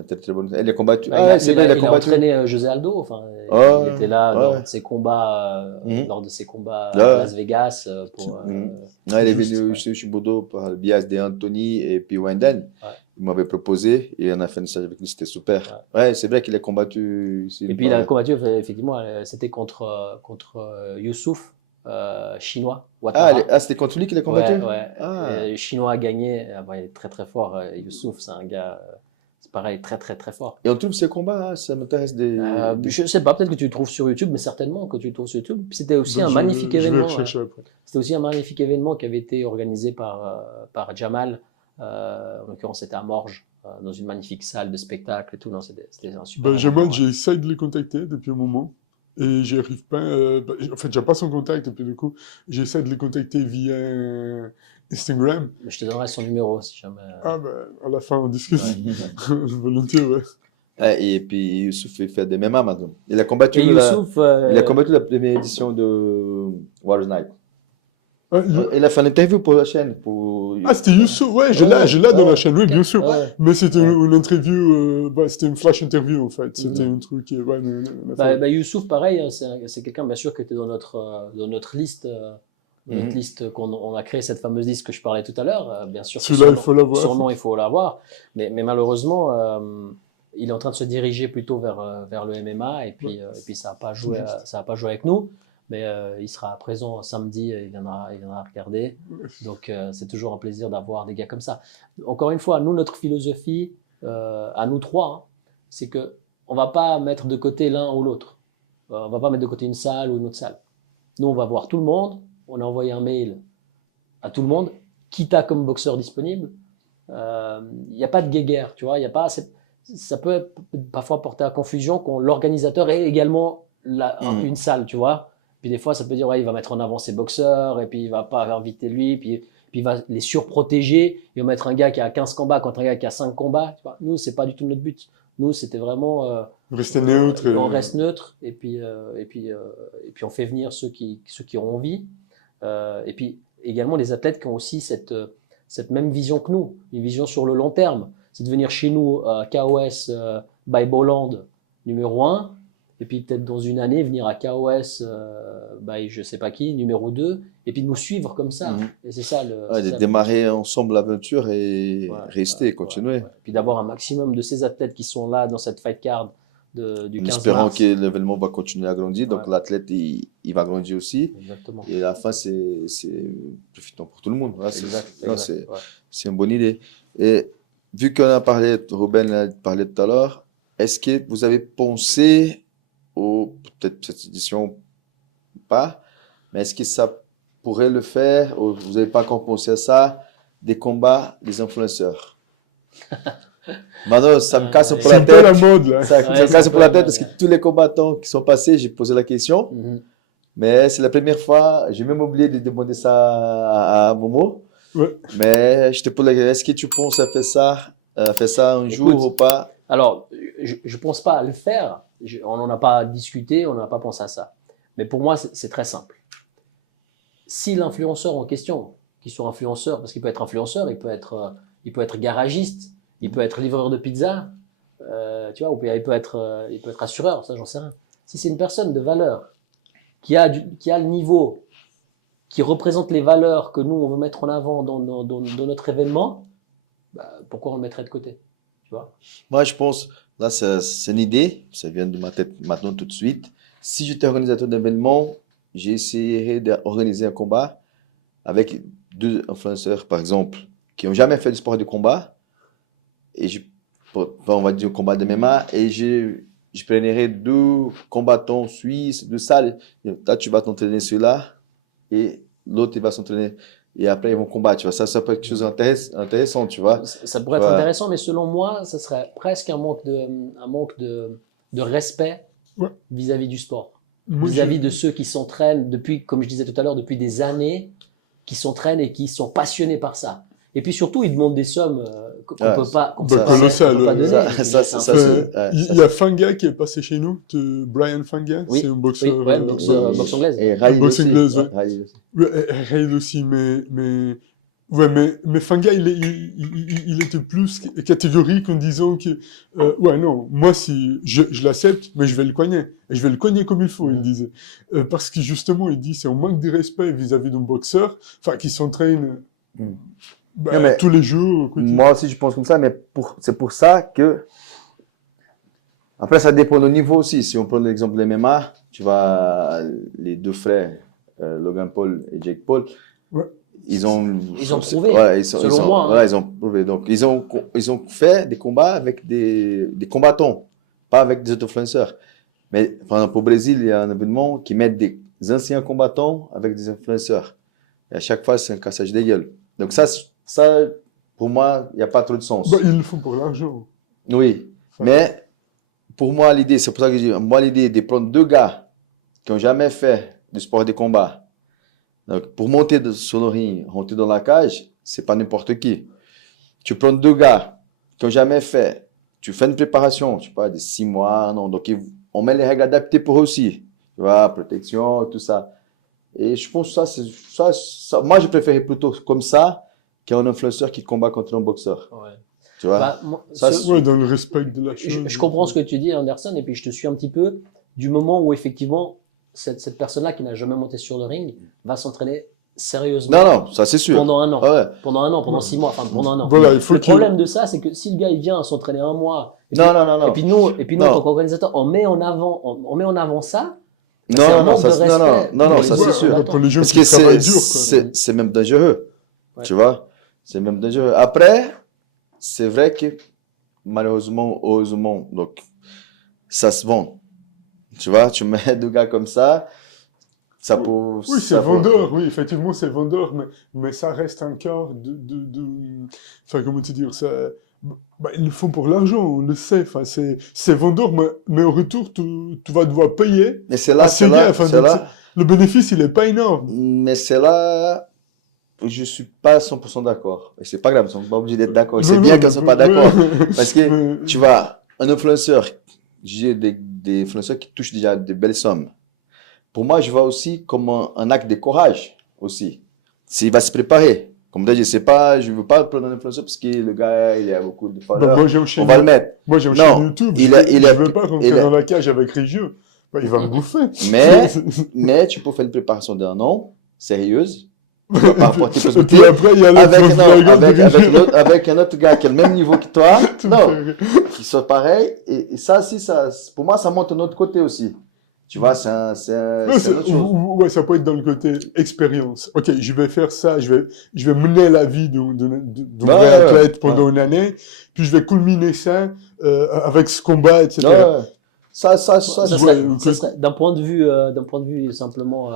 un très très bon. Elle a combattu. Bah, Ah, ouais, c'est vrai, il a il a combattu. entraîné José Aldo. Enfin, Ah, il était là ouais. lors Mhm. de ses combats Ouais, à ouais. Las Vegas pour. Mhm. Ouais, elle est Juste, venue ouais. aussi au Shimodo par le biais d'Anthony et puis Wenden. Ouais. Il m'avait proposé et on a fait un stage avec lui, c'était super. Ouais, c'est vrai qu'il a combattu. Et puis il a combattu effectivement, c'était contre Youssouf, chinois, Ouattara. Ah, c'était contre lui qu'il a combattu? Ouais, ouais. Ah. Le Chinois a gagné. Ah, bah, il est très très fort. Youssouf, c'est un gars, c'est pareil, très très très fort. Et on trouve ces combats, hein, ça m'intéresse Je sais pas, peut-être que tu le trouves sur YouTube, mais certainement que tu le trouves sur YouTube. Puis c'était aussi ben, un magnifique je vais événement. rechercher après. C'était aussi un magnifique événement qui avait été organisé par Jamal. En l'occurrence, c'était à Morges, dans une magnifique salle de spectacle et tout. Non, c'était un super Ben, événement, Jamal, ouais. j'ai essayé de le contacter depuis un moment. Et j'y arrive pas. En fait, j'ai pas son contact. Et puis, du coup, j'essaie de le contacter via Instagram. Mais je te donnerai son numéro si jamais. Ah, ben, à la fin, on discute. Ouais. Volontiers, ouais. Et puis Youssouf fait faire des MMA maintenant. Il a combattu Et Youssouf, il a combattu la première édition de War Night. Ah, Il a fait une interview pour la chaîne. ah, c'était Youssouf. Ouais, je Ouais, l'ai dans ouais. la chaîne, oui, bien sûr. Ouais. Mais c'était Ouais. une interview, c'était une flash interview, en fait. C'était un truc, ouais, on a fait- Youssouf, pareil, hein, c'est quelqu'un, bien sûr, qui était dans notre liste. Notre liste on a créé cette fameuse liste que je parlais tout à l'heure. Bien sûr, que Celui-là, il faut l'avoir. son nom, il faut l'avoir. Mais malheureusement, il est en train de se diriger plutôt vers le MMA et puis ça n'a pas joué, ça a pas joué avec nous. Mais il sera présent samedi, il viendra regarder. Donc c'est toujours un plaisir d'avoir des gars comme ça. Encore une fois, nous, notre philosophie, à nous trois, hein, c'est que on va pas mettre de côté l'un ou l'autre. On va pas mettre de côté une salle ou une autre salle. Nous, on va voir tout le monde. On a envoyé un mail à tout le monde, qui t'a comme boxeur disponible. Il n'y a pas de guéguerre, tu vois. Y a pas, ça peut parfois porter à confusion quand l'organisateur est également une salle, tu vois. Puis des fois, ça peut dire, ouais, il va mettre en avant ses boxeurs, et puis il va pas inviter lui, puis il va les surprotéger. Il va mettre un gars qui a 15 combats contre un gars qui a 5 combats. Tu vois. Nous, c'est pas du tout notre but. Nous, c'était vraiment... Rester neutre. On reste neutre, et puis on fait venir ceux qui ont envie. Et puis également les athlètes qui ont aussi cette même vision que nous, une vision sur le long terme. C'est de venir chez nous à KOS by Boland numéro 1, et puis peut-être dans une année venir à KOS by je sais pas qui, numéro 2, et puis de nous suivre comme ça. Et c'est ça de démarrer ensemble l'aventure et rester, continuer. Ouais. Puis d'avoir un maximum de ces athlètes qui sont là dans cette fight card du 15 espérant mars. que l'événement va continuer à grandir, donc l'athlète il va grandir aussi. Exactement. Et à la fin c'est profitant pour tout le monde. Voilà, Exact. C'est une bonne idée. Et vu qu'on a parlé, Ruben a parlé tout à l'heure, est-ce que vous avez pensé ou peut-être cette édition pas, mais est-ce que ça pourrait le faire, ou vous n'avez pas encore pensé à ça, des combats des influenceurs? Maintenant, ça me casse pour C'est la un peu la tête. mode, là. Ça Ouais, me c'est casse un pour peu la tête la parce que mode, tous les combattants qui sont passés, j'ai posé la question. Mhm. Mais c'est la première fois, j'ai même oublié de demander ça à Momo. Ouais. Mais je te pose la question, est-ce que tu penses à faire ça un jour Écoute, ou pas? Alors, je ne pense pas à le faire. On n'en a pas discuté, on n'a pas pensé à ça. Mais pour moi, c'est très simple. Si l'influenceur en question, qu'il soit influenceur, parce qu'il peut être influenceur, il peut être garagiste, il peut être livreur de pizza, tu vois, ou il peut être assureur, ça j'en sais rien. Si c'est une personne de valeur qui a le niveau, qui représente les valeurs que nous on veut mettre en avant dans notre événement, bah, pourquoi on le mettrait de côté, tu vois? Moi, je pense, là, c'est une idée, ça vient de ma tête maintenant tout de suite. Si j'étais organisateur d'événement, j'essaierais d'organiser un combat avec deux influenceurs, par exemple, qui n'ont jamais fait de sport de combat, et on va dire combat de MMA, et je prendrais deux combattants suisses, deux salles. Là, tu vas t'entraîner celui-là, et l'autre, il va s'entraîner. Et après, ils vont combattre, tu vois. Ça peut être quelque chose d'intéressant, tu vois. Ça pourrait être Ouais. intéressant, mais selon moi, ça serait presque un manque de respect Ouais. vis-à-vis du sport. Moi, Vis-à-vis de ceux qui s'entraînent depuis, comme je disais tout à l'heure, depuis des années, qui s'entraînent et qui sont passionnés par ça. Et puis surtout, ils demandent des sommes qu'on Ouais, peut pas, qu'on bah, peut pas, colossal, qu'on peut pas donner. ça, Et puis, ça, c'est un ça, peu- c'est- ouais, il ça, y a Fanga qui est passé chez nous, Brian Fanga, Oui, c'est un oui, boxeur. ouais, boxe anglaise. Et Raïl boxe aussi. anglaise, ouais. Raïl aussi. Ouais, Raid aussi, mais Fanga, il était plus catégorique en disant que, ouais, non, moi, si je l'accepte, mais je vais le cogner. Et je vais le cogner comme il faut, il disait. Parce que justement, il dit, c'est un manque de respect vis-à-vis d'un boxeur, enfin, qui s'entraîne Mm. Non, mais tous les jours. au quotidien. Moi aussi, je pense comme ça, mais c'est pour ça que. Après, ça dépend du niveau aussi. Si on prend l'exemple de l'MMA, tu vois, les deux frères, Logan Paul et Jake Paul, Ouais. Ils ont prouvé, voilà, selon moi, hein. voilà, ils ont prouvé. Donc, ils ont fait des combats avec des combattants, pas avec des influenceurs. Mais, par exemple, au Brésil, il y a un événement qui met des anciens combattants avec des influenceurs. Et à chaque fois, c'est un cassage des gueules. Donc, ça, pour moi, il n'y a pas trop de sens. Bah, ils le font pour l'argent. Oui, Ouais. mais pour moi, l'idée, c'est pour ça que je dis, moi, l'idée de prendre deux gars qui n'ont jamais fait du sport de combat. Donc, pour monter sur le ring, monter dans la cage, c'est pas n'importe qui. Tu prends deux gars qui n'ont jamais fait, tu fais une préparation, je sais pas, de 6 mois, non. Donc, on met les règles adaptées pour eux aussi. Tu vois, protection, tout ça. Et je pense que ça, moi, je préférais plutôt comme ça qu'un influenceur qui combat contre un boxeur. Ouais. Tu vois? Bah, moi, Ça, Ouais, dans le respect de la chose. je comprends ce que tu dis, Anderson, et puis je te suis un petit peu du moment où effectivement cette personne-là qui n'a jamais monté sur le ring va s'entraîner sérieusement non, non, ça c'est sûr. pendant un an, Ouais. pendant 6 mois, enfin pendant un an. Voilà, il faut Le qu'il- problème de ça, c'est que si le gars il vient s'entraîner un mois, et Non, puis, non, non, non. et puis nous en Non. tant qu'organisateur, on met en avant ça. Non, c'est un non, non, manque ça, de non, non, respect non, non, pour ça les c'est joueurs. sûr. Pour les gens Parce qui que travaillent dur, quoi. c'est même dangereux. Ouais. Tu vois? C'est même dangereux. Après, c'est vrai que malheureusement, heureusement, donc ça se vend. Tu vois, tu mets deux gars comme ça peut. Oui, c'est ça peut- vendeur, oui, effectivement, c'est vendeur, mais ça reste encore enfin, comment te dire, ça, bah, ils le font pour l'argent, on le sait, enfin, c'est vendeur, mais au retour, tu vas devoir payer. Mais c'est là, Ah, c'est c'est là, bien, enfin, c'est donc là. Le bénéfice, il est pas énorme. Mais c'est là où je suis pas 100% d'accord. Et c'est pas grave, ils sont pas obligés d'être d'accord. C'est Non, bien non, qu'ils soient mais- pas d'accord. ouais. Parce que Mais- tu vois, un influenceur, j'ai des influenceurs qui touchent déjà de belles sommes. Pour moi, je vois aussi comme un acte de courage aussi. S'il va se préparer. Comme tu dis, c'est pas, je veux pas prendre un influenceur parce que le gars, il a beaucoup de Bah, followers. moi, j'ai On va le mettre. Moi, j'ai un Non, chaîne YouTube, il je a- vais, il a- je vais pas rentrer il a- dans la cage avec Régio. Bah, il va me bouffer. Mais tu peux faire une préparation d'un an, sérieuse. Tu vas pas apporter plus Et de puis après, il y a avec, l'autre non, blague de Régio. avec un autre gars qui a le même niveau que toi. Tout me Non, fait rire. qui soit pareil. Et ça, si, ça, pour moi, ça monte de notre côté aussi. Tu vois, c'est Ouais, c'est une autre chose. ouais, ça peut être dans le côté expérience. Ok, je vais faire ça, je vais mener la vie d'un Ouais, vrai athlète ouais, pendant une année, puis je vais culminer ça avec ce combat, etc. Ouais. Ça, Ça je serait, vois, ça serait- d'un point de vue simplement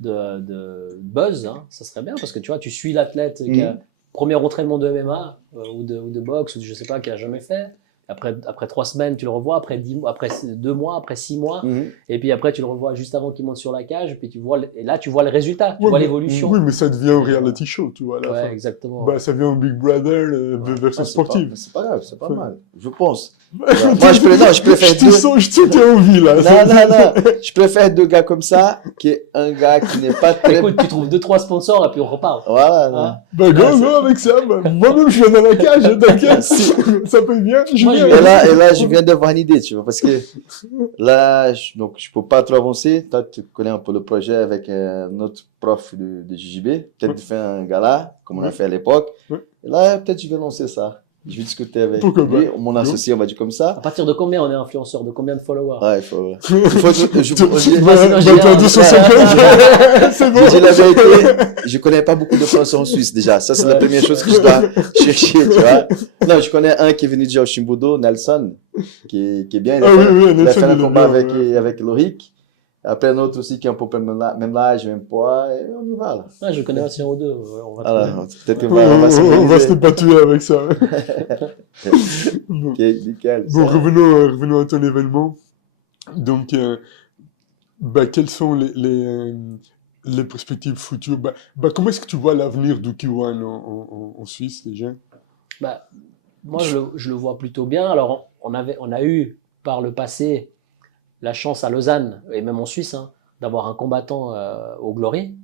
de buzz, hein, ça serait bien parce que tu vois, tu suis l'athlète qui a premier entraînement de MMA ou de boxe ou de je sais pas, qui a jamais fait. Après 3 semaines, tu le revois, après 10 mois, après 2 mois, après 6 mois, Mhm. et puis après tu le revois juste avant qu'il monte sur la cage, et puis et là tu vois le résultat, tu Ouais, vois mais- l'évolution. Oui, mais ça devient un Et reality show, tu vois, à la Ouais, fin. exactement. Bah, ça devient un Big Brother version Ah, sportive. c'est pas grave, c'est pas Enfin, mal, je pense. Voilà. Moi, je préfère je te sens que t'as envie, là. Non. Je préfère 2 gars comme ça qu'un gars qui n'est pas très. Écoute, tu trouves 2-3 sponsors et puis on reparle. Voilà. Hein. Bah, go avec ça. Bah, moi-même, je viens dans la cage, t'inquiète. Si. Ça peut bien, je Moi, viens. Et là, je viens d'avoir une idée, tu vois, parce que là, donc, je peux pas trop avancer. Toi, tu connais un peu le projet avec notre prof de JJB. Peut-être de faire un gala, comme on a fait à l'époque. Ouais. Et là, peut-être je vais lancer ça. Je vais discuter avec Pourquoi lui, pas. mon associé, on va dire comme À ça. partir de combien on est influenceur? De combien de followers? Ouais, il faut je Moi, sinon, j'ai Bah, un- 250. C'est bon. dis la vérité, je connais pas beaucoup de Français en Suisse déjà. Ça, c'est la Ouais. première chose que je dois chercher, tu vois. Non, je connais un qui est venu déjà au Chimbodo, Nelson, qui est bien. Il a Ah fait, oui, il a Nelson, fait un il est combat bien, ouais. avec Lorik. Après, un autre aussi qui est un peu même âge, même poids, et on y va, là. Ouais, je connais un CO2. On va Voilà, trouver. peut-être Ouais, on va on va se s'organiser. dépatouiller avec ça. Bon, Ok, nickel. Bon, ça. revenons à ton événement. Donc, bah, quelles sont les perspectives futures? Comment est-ce que tu vois l'avenir du Kiwan en Suisse, déjà? Bah, moi, je le vois plutôt bien. Alors, on a eu par le passé la chance à Lausanne et même en Suisse hein, d'avoir un combattant au Glory,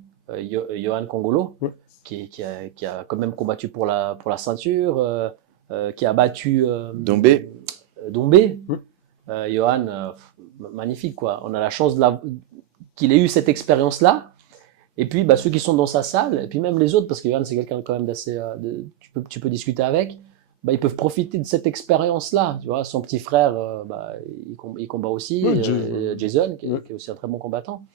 Johan Congolo, Ouais. qui a quand même combattu pour la ceinture, qui a battu Dombé. Dombé. Ouais. Johan, magnifique quoi. On a la chance qu'il ait eu cette expérience-là. Et puis bah, ceux qui sont dans sa salle, et puis même les autres, parce que Johan c'est quelqu'un quand même d'assez, tu peux discuter avec. Bah, ils peuvent profiter de cette expérience-là. Tu vois, son petit frère, bah, il combat aussi, Ouais, Jason, qui est aussi un très bon combattant.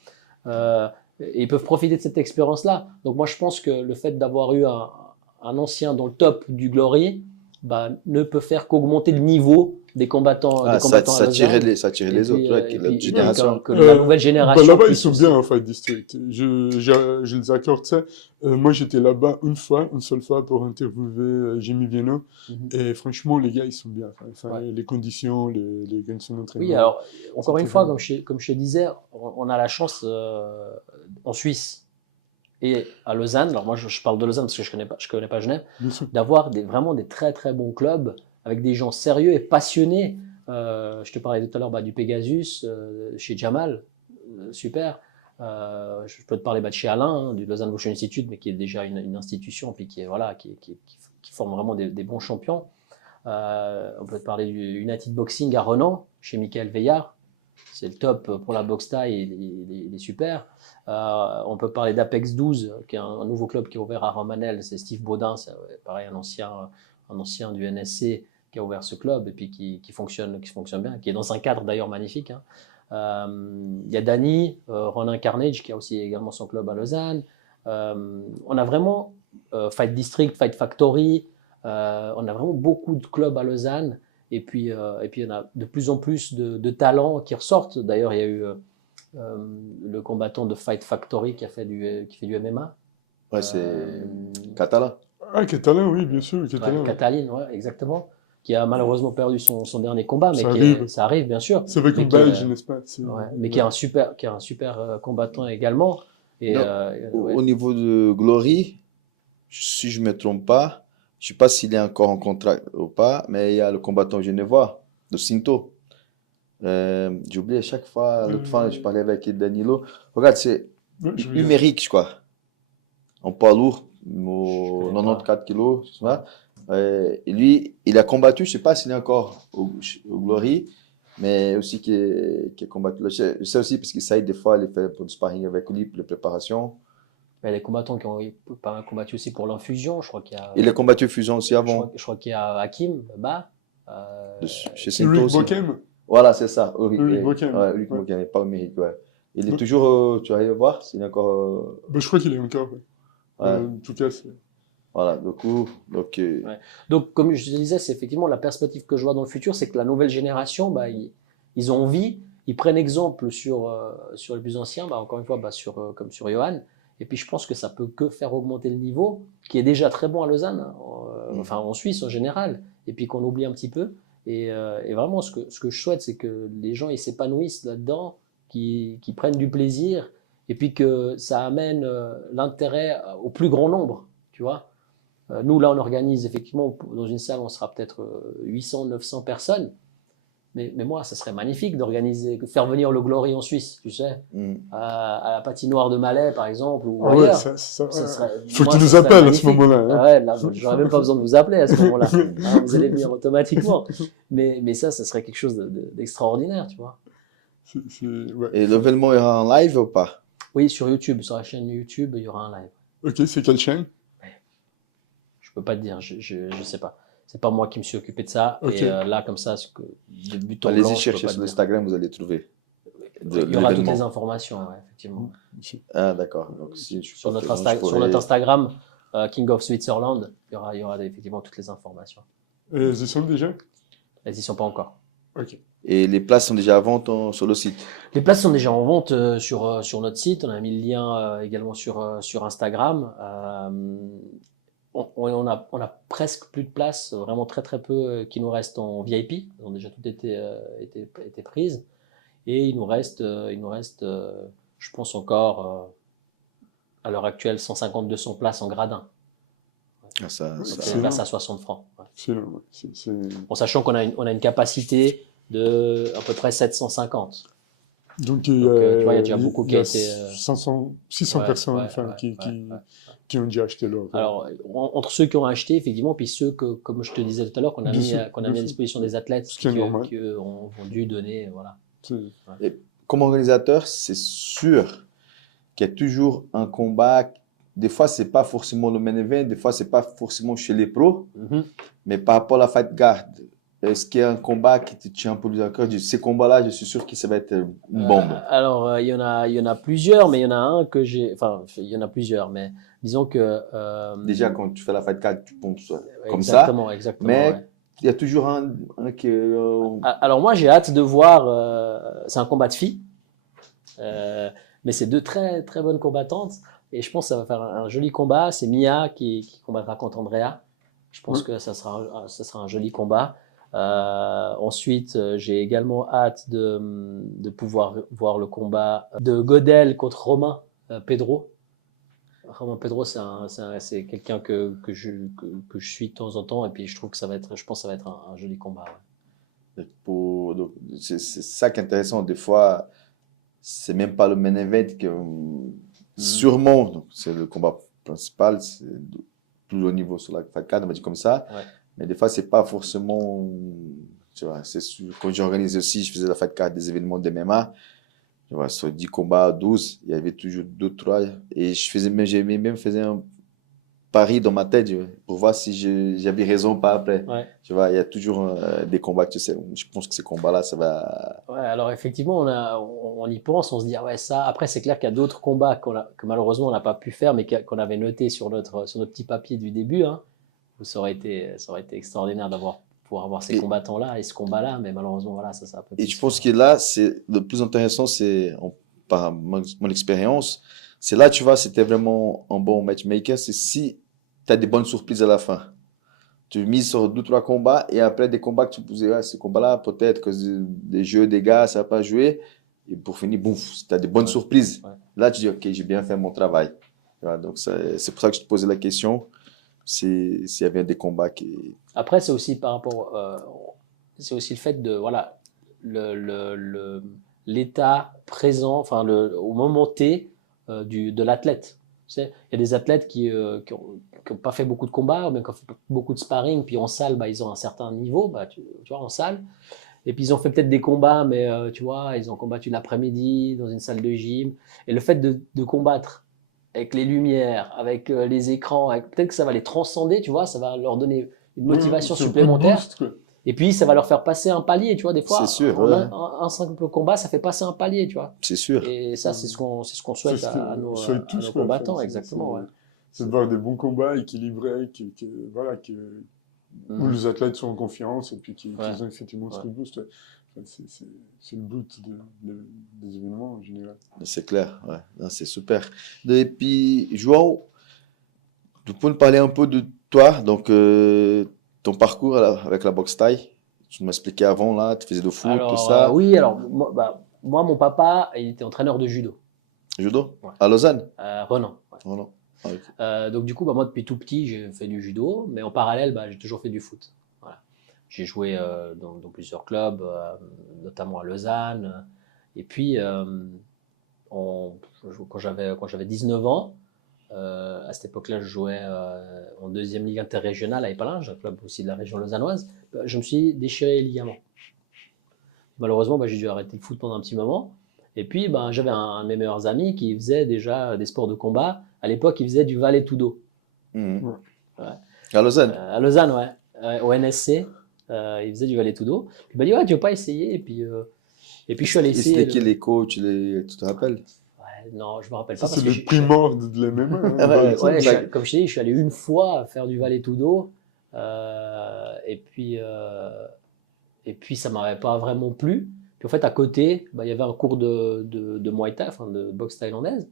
Et ils peuvent profiter de cette expérience-là. Donc moi, je pense que le fait d'avoir eu un ancien dans le top du Glory, bah, ne peut faire qu'augmenter le niveau des combattants, Ah, à Lausanne. ça tirait les autres, ouais, Et la puis, génération. que la nouvelle génération. Là-bas, ils puisse sont aussi- bien en Fight District. Je les accorde ça. Moi, j'étais là-bas une seule fois pour interviewer Jimmy Vienno. Mhm. Et franchement, les gars, ils sont bien. Enfin, Ouais. les conditions, les conditions d'entraînement. Oui, alors, encore une très fois, bien. comme je te disais, on a la chance en Suisse et à Lausanne, alors moi je parle de Lausanne parce que je connais pas Genève, Bien sûr. d'avoir vraiment des très très bons clubs avec des gens sérieux et passionnés. Je te parlais tout à l'heure du Pegasus, chez Jamal, super. Je peux te parler de chez Alain, du Lausanne Motion Institute, mais qui est déjà une institution, puis qui forme vraiment des bons champions. On peut te parler du United Boxing à Renan, chez Michael Veillard. C'est le top pour la boxe taille, il est super. On peut parler d'Apex 12, qui est un nouveau club qui est ouvert à Romanel. C'est Steve Baudin, c'est pareil, un ancien du NSC qui a ouvert ce club et puis qui fonctionne bien, qui est dans un cadre d'ailleurs magnifique. Hein. Il y a Danny, Ronin Carnage, qui a aussi également son club à Lausanne. On a vraiment Fight District, Fight Factory. On a vraiment beaucoup de clubs à Lausanne. Et puis, il y en a de plus en plus de talents qui ressortent. D'ailleurs, il y a eu le combattant de Fight Factory qui fait du MMA. Ouais, c'est Catala. Ah, Catalan, oui, bien sûr. Catalan. Ouais, Cataline, ouais, exactement. Qui a malheureusement perdu son dernier combat, mais ça arrive, bien sûr. C'est avec Mais un qui, Belge, n'est-ce pas? Ouais, mais qui est un super combattant également. Et, Non, ouais. Au niveau de Glory, si je ne me trompe pas, je ne sais pas s'il est encore en contrat ou pas, mais il y a le combattant genevois, de Cinto. J'ai oublié à chaque fois, l'autre fois, je parlais avec Danilo. Regarde, c'est numérique, je crois. En poids lourd, 94 kilos, tu vois. Et lui, il a combattu, je ne sais pas s'il est encore au Glory, mais aussi qui a combattu. Je sais aussi parce qu'il essaye des fois, il fait pour du sparring avec lui, pour les préparations. Il y a des combattants qui ont pas mal combattu aussi pour l'infusion. Je crois qu'il y a. Il a combattu Fusion aussi avant. Je crois qu'il y a Hakim, Chez Cinto aussi. Bokem. Voilà, c'est ça. Ulrich Bokem. Ouais, Ulrich Bokem, il pas au mérite, ouais. Il est toujours, tu arrives à voir s'il est encore. Je crois qu'il est encore. Ouais. En tout cas, c'est. Voilà, du coup, Ouais. Donc, comme je te disais, c'est effectivement la perspective que je vois dans le futur, c'est que la nouvelle génération, ils ont envie, ils prennent exemple sur les plus anciens, encore une fois, comme sur Johan. Et puis je pense que ça peut que faire augmenter le niveau, qui est déjà très bon à Lausanne, hein, enfin en Suisse en général, et puis qu'on oublie un petit peu. Et vraiment, ce que je souhaite, c'est que les gens ils s'épanouissent là-dedans, qui prennent du plaisir, et puis que ça amène l'intérêt au plus grand nombre, tu vois. Nous, là, on organise effectivement, dans une salle, on sera peut-être 800, 900 personnes. Mais moi, ça serait magnifique d'organiser, de faire venir le Glory en Suisse, tu sais, à la patinoire de Malais, par exemple, ou Ah ouais, ailleurs. faut qu'ils nous appellent à ce moment-là. Hein. Ah ouais, là, j'aurais même pas besoin de vous appeler à ce moment-là. Hein, vous allez venir automatiquement. Mais ça serait quelque chose d'extraordinaire, tu vois. Ouais. Et l'événement ira en live ou pas? Oui, sur YouTube, sur la chaîne YouTube, il y aura un live. Ok, c'est quelle chaîne? Je peux pas te dire, je sais pas. C'est pas moi qui me suis occupé de ça. Okay. Et là, comme ça, de but en blanc, allez-y chercher sur Instagram, vous allez trouver. Il y aura toutes les informations, ouais, effectivement. Ah, d'accord. Donc, si sur notre Instagram, King of Switzerland, il y aura effectivement toutes les informations. Elles y sont déjà? Elles y sont pas encore. Ok. Et les places sont déjà à vente sur le site? Les places sont déjà en vente sur notre site. On a mis le lien également sur Instagram. On a presque plus de places, vraiment très très peu qui nous restent en VIP. Elles ont déjà toutes été prises. Et il nous reste, je pense encore, à l'heure actuelle, 150-200 places en gradin. Ah, c'est place à 60 francs. Ouais. En sachant qu'on a une capacité de à peu près 750. Donc tu vois, il y a déjà beaucoup qui a été... 600 personnes qui ont déjà acheté leur... Alors, entre ceux qui ont acheté, effectivement, puis ceux que, comme je te disais tout à l'heure, qu'on a mis à disposition des athlètes qui ont dû donner, voilà. Et comme organisateur, c'est sûr qu'il y a toujours un combat. Des fois, c'est pas forcément le main event, des fois, c'est pas forcément chez les pros, mais par rapport à la fight card, est-ce qu'il y a un combat qui te tient un peu plus à cœur? Ces combats-là, je suis sûr que ça va être une bombe. Alors, il y en a plusieurs, mais il y en a un que j'ai... Enfin, il y en a plusieurs, mais disons que... Déjà, quand tu fais la fight card, tu penses comme exactement, ça. Exactement, mais il y a toujours un qui... Alors moi, j'ai hâte de voir... c'est un combat de filles, mais c'est deux très, très bonnes combattantes. Et je pense que ça va faire un joli combat. C'est Mia qui combattra contre Andrea. Je pense que ça sera un joli combat. Ensuite, j'ai également hâte de pouvoir voir le combat de Godel contre Romain Pedro. Romain Pedro, c'est quelqu'un que je suis de temps en temps, et puis je pense que ça va être un joli combat. Ouais. C'est ça qui est intéressant. Des fois, c'est même pas le main event que sûrement, c'est le combat principal, c'est plus haut niveau sur la fight card, on va dire comme ça. Ouais. Mais des fois, c'est pas forcément, tu vois, c'est sûr. Quand j'organisais aussi, je faisais la fight card des événements de MMA. Tu vois, sur 10 combats, 12, il y avait toujours 2, 3. Et j'ai même fait un pari dans ma tête, pour voir si j'avais raison ou pas après. Ouais. Tu vois, il y a toujours des combats que tu sais. Je pense que ces combats-là, ça va. Ouais, alors effectivement, on y pense, on se dit, ah ouais, ça. Après, c'est clair qu'il y a d'autres combats que malheureusement on n'a pas pu faire, mais qu'on avait noté sur notre petit papier du début. Hein. Ça aurait été extraordinaire pouvoir avoir ces combattants-là et ce combat-là, mais malheureusement, voilà, ça a pas pu. Et je pense que là, c'est le plus intéressant, c'est par mon expérience, c'est là, tu vois, c'était vraiment un bon matchmaker, c'est si tu as des bonnes surprises à la fin. Tu mises sur 2, 3 combats et après des combats que tu posais, ouais, ces combats-là, peut-être que des jeux, des gars, ça va pas jouer. Et pour finir, boum, tu as des bonnes surprises. Ouais. Là, tu dis, ok, j'ai bien fait mon travail. Voilà, donc, c'est pour ça que je te posais la question. S'il y avait des combats qui... Après, c'est aussi par rapport... c'est aussi le fait de... Voilà, l'état présent, enfin, au moment T de l'athlète. Tu sais, il y a des athlètes qui n'ont pas fait beaucoup de combats, mais qui ont fait beaucoup de sparring, puis en salle, ils ont un certain niveau, tu vois, en salle. Et puis, ils ont fait peut-être des combats, mais tu vois, ils ont combattu l'après-midi dans une salle de gym. Et le fait de combattre avec les lumières, avec les écrans, peut-être que ça va les transcender, tu vois, ça va leur donner une motivation supplémentaire. Et puis, ça va leur faire passer un palier, tu vois, des fois. C'est sûr, un simple combat, ça fait passer un palier, tu vois. C'est sûr. Et ça, c'est ce qu'on souhaite à nos combattants, exactement. Ouais. C'est de voir des bons combats équilibrés, où les athlètes sont en confiance et puis qu'ils ont effectivement ce coup de boost. Enfin, c'est le but des événements en général. C'est clair, ouais. Non, c'est super. Et puis, Joao, tu peux nous parler un peu de toi, donc ton parcours avec la boxe thaï. Tu m'expliquais avant, là, tu faisais de foot, tout Alors, ça. oui, alors, moi, mon papa, il était entraîneur de judo, Judo? Ouais. À Lausanne? Renan. Ouais. Oh non. Ah, ok. Donc, du coup, moi, depuis tout petit, j'ai fait du judo, mais en parallèle, j'ai toujours fait du foot. Voilà. J'ai joué dans plusieurs clubs, notamment à Lausanne. Et puis, quand j'avais 19 ans, à cette époque-là, je jouais en deuxième ligue interrégionale à Épalinges, un club aussi de la région lausannoise. Je me suis déchiré les ligaments. Malheureusement, j'ai dû arrêter le foot pendant un petit moment. Et puis, j'avais un de mes meilleurs amis qui faisait déjà des sports de combat. À l'époque, il faisait du Vale Tudo. Mhm. Ouais. À Lausanne? À Lausanne, ouais. Au NSC, il faisait du Vale Tudo. Il m'a dit, ouais, tu veux pas essayer? Et puis je suis allé Et essayer. c'était qui les coachs, tu te rappelles? Ouais, non, je me rappelle Ça, pas. c'est Parce que le primord de l'MMA. Hein, Ouais, Ouais, ouais. comme je t'ai dit, je suis allé une fois faire du Vale Tudo. Et puis, ça m'avait pas vraiment plu. Puis en fait, à côté, il y avait un cours de Muay Thai, enfin de boxe thaïlandaise,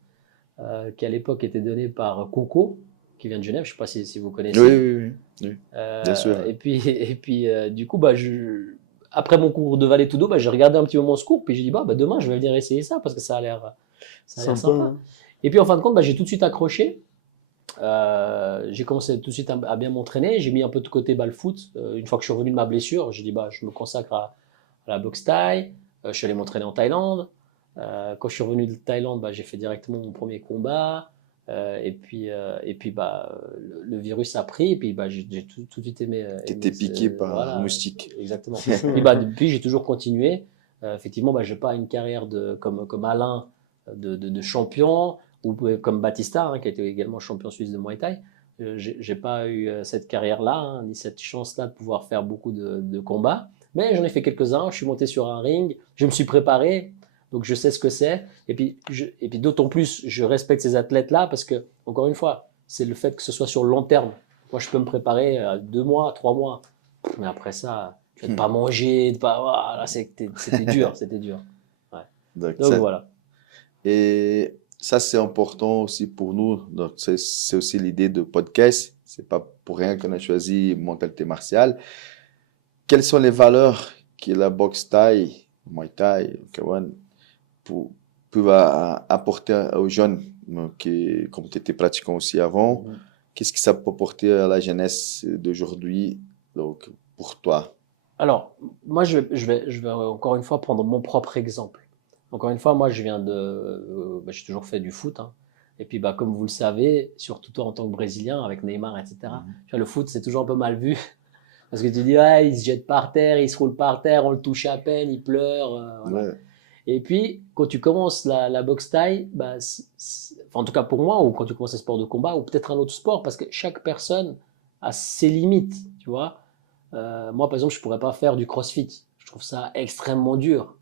qui à l'époque était donné par Coco, qui vient de Genève. Je sais pas si vous connaissez. Oui, oui, oui, oui. Bien sûr. Et puis du coup, après mon cours de Vale Tudo, j'ai regardé un petit moment ce cours, puis j'ai dit, demain, je vais venir essayer ça, parce que ça a l'air sympa. Hein. Et puis en fin de compte, j'ai tout de suite accroché. J'ai commencé tout de suite à bien m'entraîner. J'ai mis un peu de côté le foot. Une fois que je suis revenu de ma blessure, j'ai dit je me consacre à la boxe thaï. Je suis allé m'entraîner en Thaïlande. Quand je suis revenu de Thaïlande, j'ai fait directement mon premier combat. Et puis le virus a pris. Et puis j'ai tout de suite aimé. Tu étais piqué par un moustique. Exactement. Et depuis, j'ai toujours continué. Effectivement, je n'ai pas une carrière comme Alain de champion, ou comme Batista, qui a été également champion suisse de Muay Thai. J'ai pas eu cette carrière-là, ni cette chance-là de pouvoir faire beaucoup de combats. Mais j'en ai fait quelques-uns. Je suis monté sur un ring. Je me suis préparé. Donc, je sais ce que c'est. Et puis d'autant plus, je respecte ces athlètes-là parce que, encore une fois, c'est le fait que ce soit sur le long terme. Moi, je peux me préparer 2 mois, 3 mois. Mais après ça, tu vas pas manger. Voilà, c'était dur. C'était dur. Ouais. Donc voilà. Et ça, c'est important aussi pour nous. Donc, c'est aussi l'idée de podcast. C'est pas pour rien qu'on a choisi Mentalité Martiale. Quelles sont les valeurs que la boxe thaï, Muay Thai, K1, peuvent apporter aux jeunes, comme tu étais pratiquant aussi avant? Qu'est-ce que ça peut apporter à la jeunesse d'aujourd'hui, donc, pour toi? Alors, moi, je vais encore une fois prendre mon propre exemple. Encore une fois, moi, je viens j'ai toujours fait du foot. Hein. Et puis, comme vous le savez, surtout toi en tant que Brésilien, avec Neymar, etc., tu vois, le foot, c'est toujours un peu mal vu. Parce que tu dis, il se jette par terre, il se roule par terre, on le touche à peine, il pleure. Voilà. Ouais. Et puis, quand tu commences la boxe thaï, en tout cas pour moi, ou quand tu commences les sports de combat, ou peut-être un autre sport, parce que chaque personne a ses limites, tu vois. Moi, par exemple, je pourrais pas faire du crossfit. Je trouve ça extrêmement dur.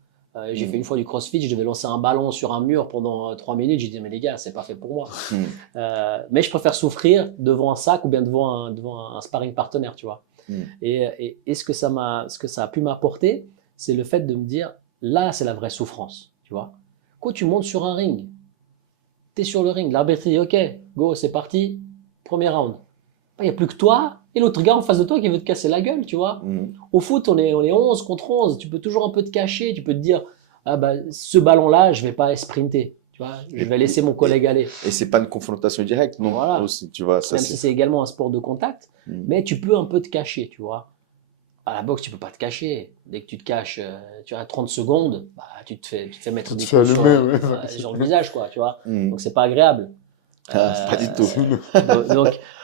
J'ai fait une fois du crossfit, je devais lancer un ballon sur un mur pendant 3 minutes. J'ai dit, mais les gars, c'est pas fait pour moi. Mais je préfère souffrir devant un sac ou bien devant un sparring partenaire, tu vois. Et ce que ça a pu m'apporter, c'est le fait de me dire, là, c'est la vraie souffrance, tu vois. Quand tu montes sur un ring, tu es sur le ring, l'arbitre dit, ok, go, c'est parti, premier round. Il n'y a plus que toi et l'autre gars en face de toi qui veut te casser la gueule, tu vois. Au foot, on est 11 contre 11, tu peux toujours un peu te cacher, tu peux te dire, ce ballon-là, je ne vais pas sprinter, tu vois, je vais laisser mon collègue aller. Et c'est pas une confrontation directe, non? Voilà. Aussi, tu vois, ça, même si c'est également un sport de contact, mais tu peux un peu te cacher, tu vois. À la boxe, tu peux pas te cacher. Dès que tu te caches, tu as 30 secondes, tu te fais mettre des coups sur le visage, quoi, tu vois. Donc, c'est pas agréable. Pas du tout.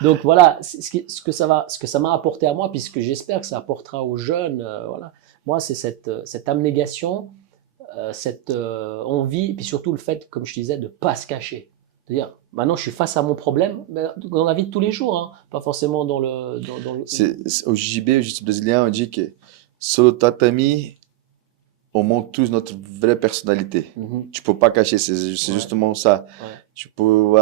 Donc voilà, ce que ça m'a apporté à moi, puisque j'espère que ça apportera aux jeunes. Voilà. Moi, c'est cette abnégation, cette envie, puis surtout le fait, comme je disais, de ne pas se cacher. C'est-à-dire, maintenant, je suis face à mon problème, mais dans la vie de tous les jours, hein, pas forcément dans le. Au JB, au jiu-jitsu brésilien, on dit que sur le tatami, on montre tous notre vraie personnalité. Tu peux pas cacher, c'est justement ça. Ouais. Tu peux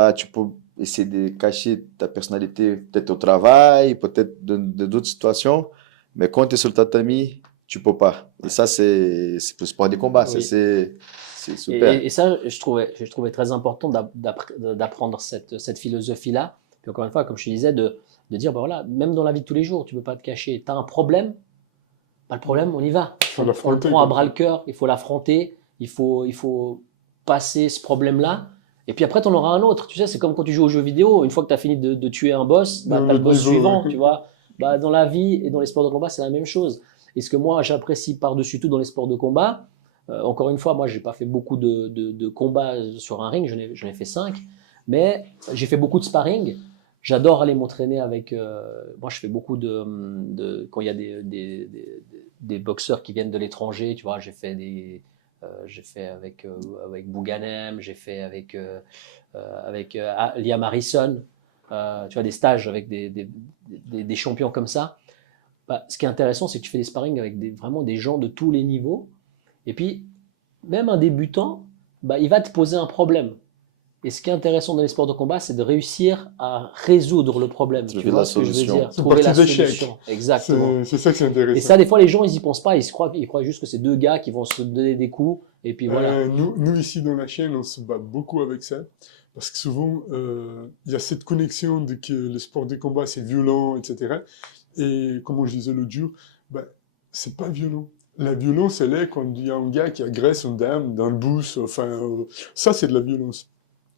essayer de cacher ta personnalité peut-être au travail, peut-être de d'autres situations, mais quand tu es sur le tatami, tu peux pas. Et ça, c'est pour le sport des combats. Oui. C'est super. Et ça, je trouvais très important d'apprendre cette philosophie-là. Puis encore une fois, comme je te disais, de dire, bah voilà, même dans la vie de tous les jours, tu ne peux pas te cacher. Tu as un problème, pas de problème, on y va. On le prend à bras le cœur, il faut l'affronter, il faut passer ce problème-là. Et puis après, tu en auras un autre. Tu sais, c'est comme quand tu joues aux jeux vidéo. Une fois que tu as fini de tuer un boss, bah, tu as le boss suivant. Tu vois, bah, dans la vie et dans les sports de combat, c'est la même chose. Et ce que moi, j'apprécie par-dessus tout dans les sports de combat, encore une fois, moi, j'ai pas fait beaucoup de combats sur un ring, j'en ai fait 5, mais j'ai fait beaucoup de sparring. J'adore aller m'entraîner avec. Moi, je fais beaucoup quand il y a des boxeurs qui viennent de l'étranger, tu vois, j'ai fait avec Bouganem, j'ai fait avec Liam Harrison, tu vois, des stages avec des champions comme ça. Bah, ce qui est intéressant, c'est que tu fais des sparring avec vraiment des gens de tous les niveaux. Et puis, même un débutant, bah, il va te poser un problème. Et ce qui est intéressant dans les sports de combat, c'est de réussir à résoudre le problème. Tu vois ce que je veux dire? Trouver la solution. Exactement. C'est ça qui est intéressant. Et ça, des fois, les gens, ils y pensent pas. Ils croient juste que c'est deux gars qui vont se donner des coups. Et puis voilà. Nous, ici dans la chaîne, on se bat beaucoup avec ça. Parce que souvent, il y a cette connexion de que le sport de combat, c'est violent, etc. Et comme je disais l'autre jour, bah, c'est pas violent. La violence, elle est quand il y a un gars qui agresse une dame dans le bus. Enfin, ça, c'est de la violence.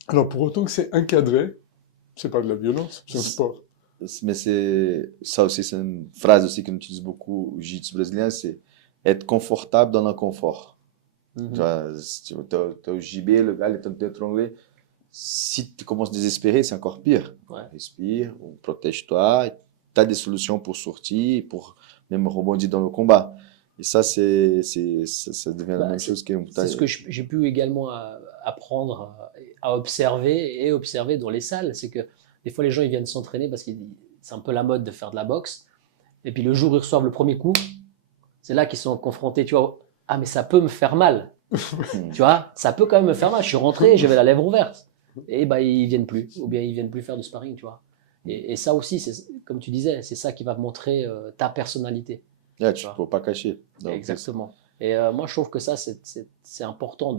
Alors, pour autant que c'est encadré, c'est pas de la violence, c'est un sport. Mais ça aussi, c'est une phrase aussi qu'on utilise beaucoup au jiu-jitsu brésilien, c'est être confortable dans l'inconfort. Tu as au JB, le gars, il est en train de t'étrangler. Si tu commences à désespérer, c'est encore pire. Ouais. Respire, protège-toi, tu as des solutions pour sortir, pour même rebondir dans le combat. Et ça, ça devient la même chose que... C'est ce que j'ai pu également apprendre à observer dans les salles. C'est que des fois, les gens ils viennent s'entraîner parce que c'est un peu la mode de faire de la boxe. Et puis le jour où ils reçoivent le premier coup, c'est là qu'ils sont confrontés, tu vois. Ah, mais ça peut me faire mal. Tu vois, ça peut quand même me faire mal. Je suis rentré, j'avais la lèvre ouverte. Et bah, ils viennent plus. Ou bien ils viennent plus faire du sparring, tu vois. Et ça aussi, comme tu disais, c'est ça qui va montrer ta personnalité. Yeah, tu ne peux pas cacher. Donc, exactement. Et moi, je trouve que ça, c'est important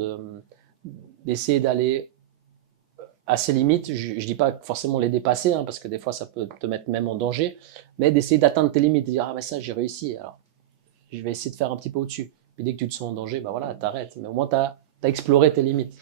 d'essayer d'aller à ses limites. Je ne dis pas forcément les dépasser, hein, parce que des fois, ça peut te mettre même en danger, mais d'essayer d'atteindre tes limites, de dire, ah, mais ça, j'ai réussi, alors je vais essayer de faire un petit peu au-dessus. Puis dès que tu te sens en danger, bah voilà, t'arrêtes. Mais au moins, tu as exploré tes limites.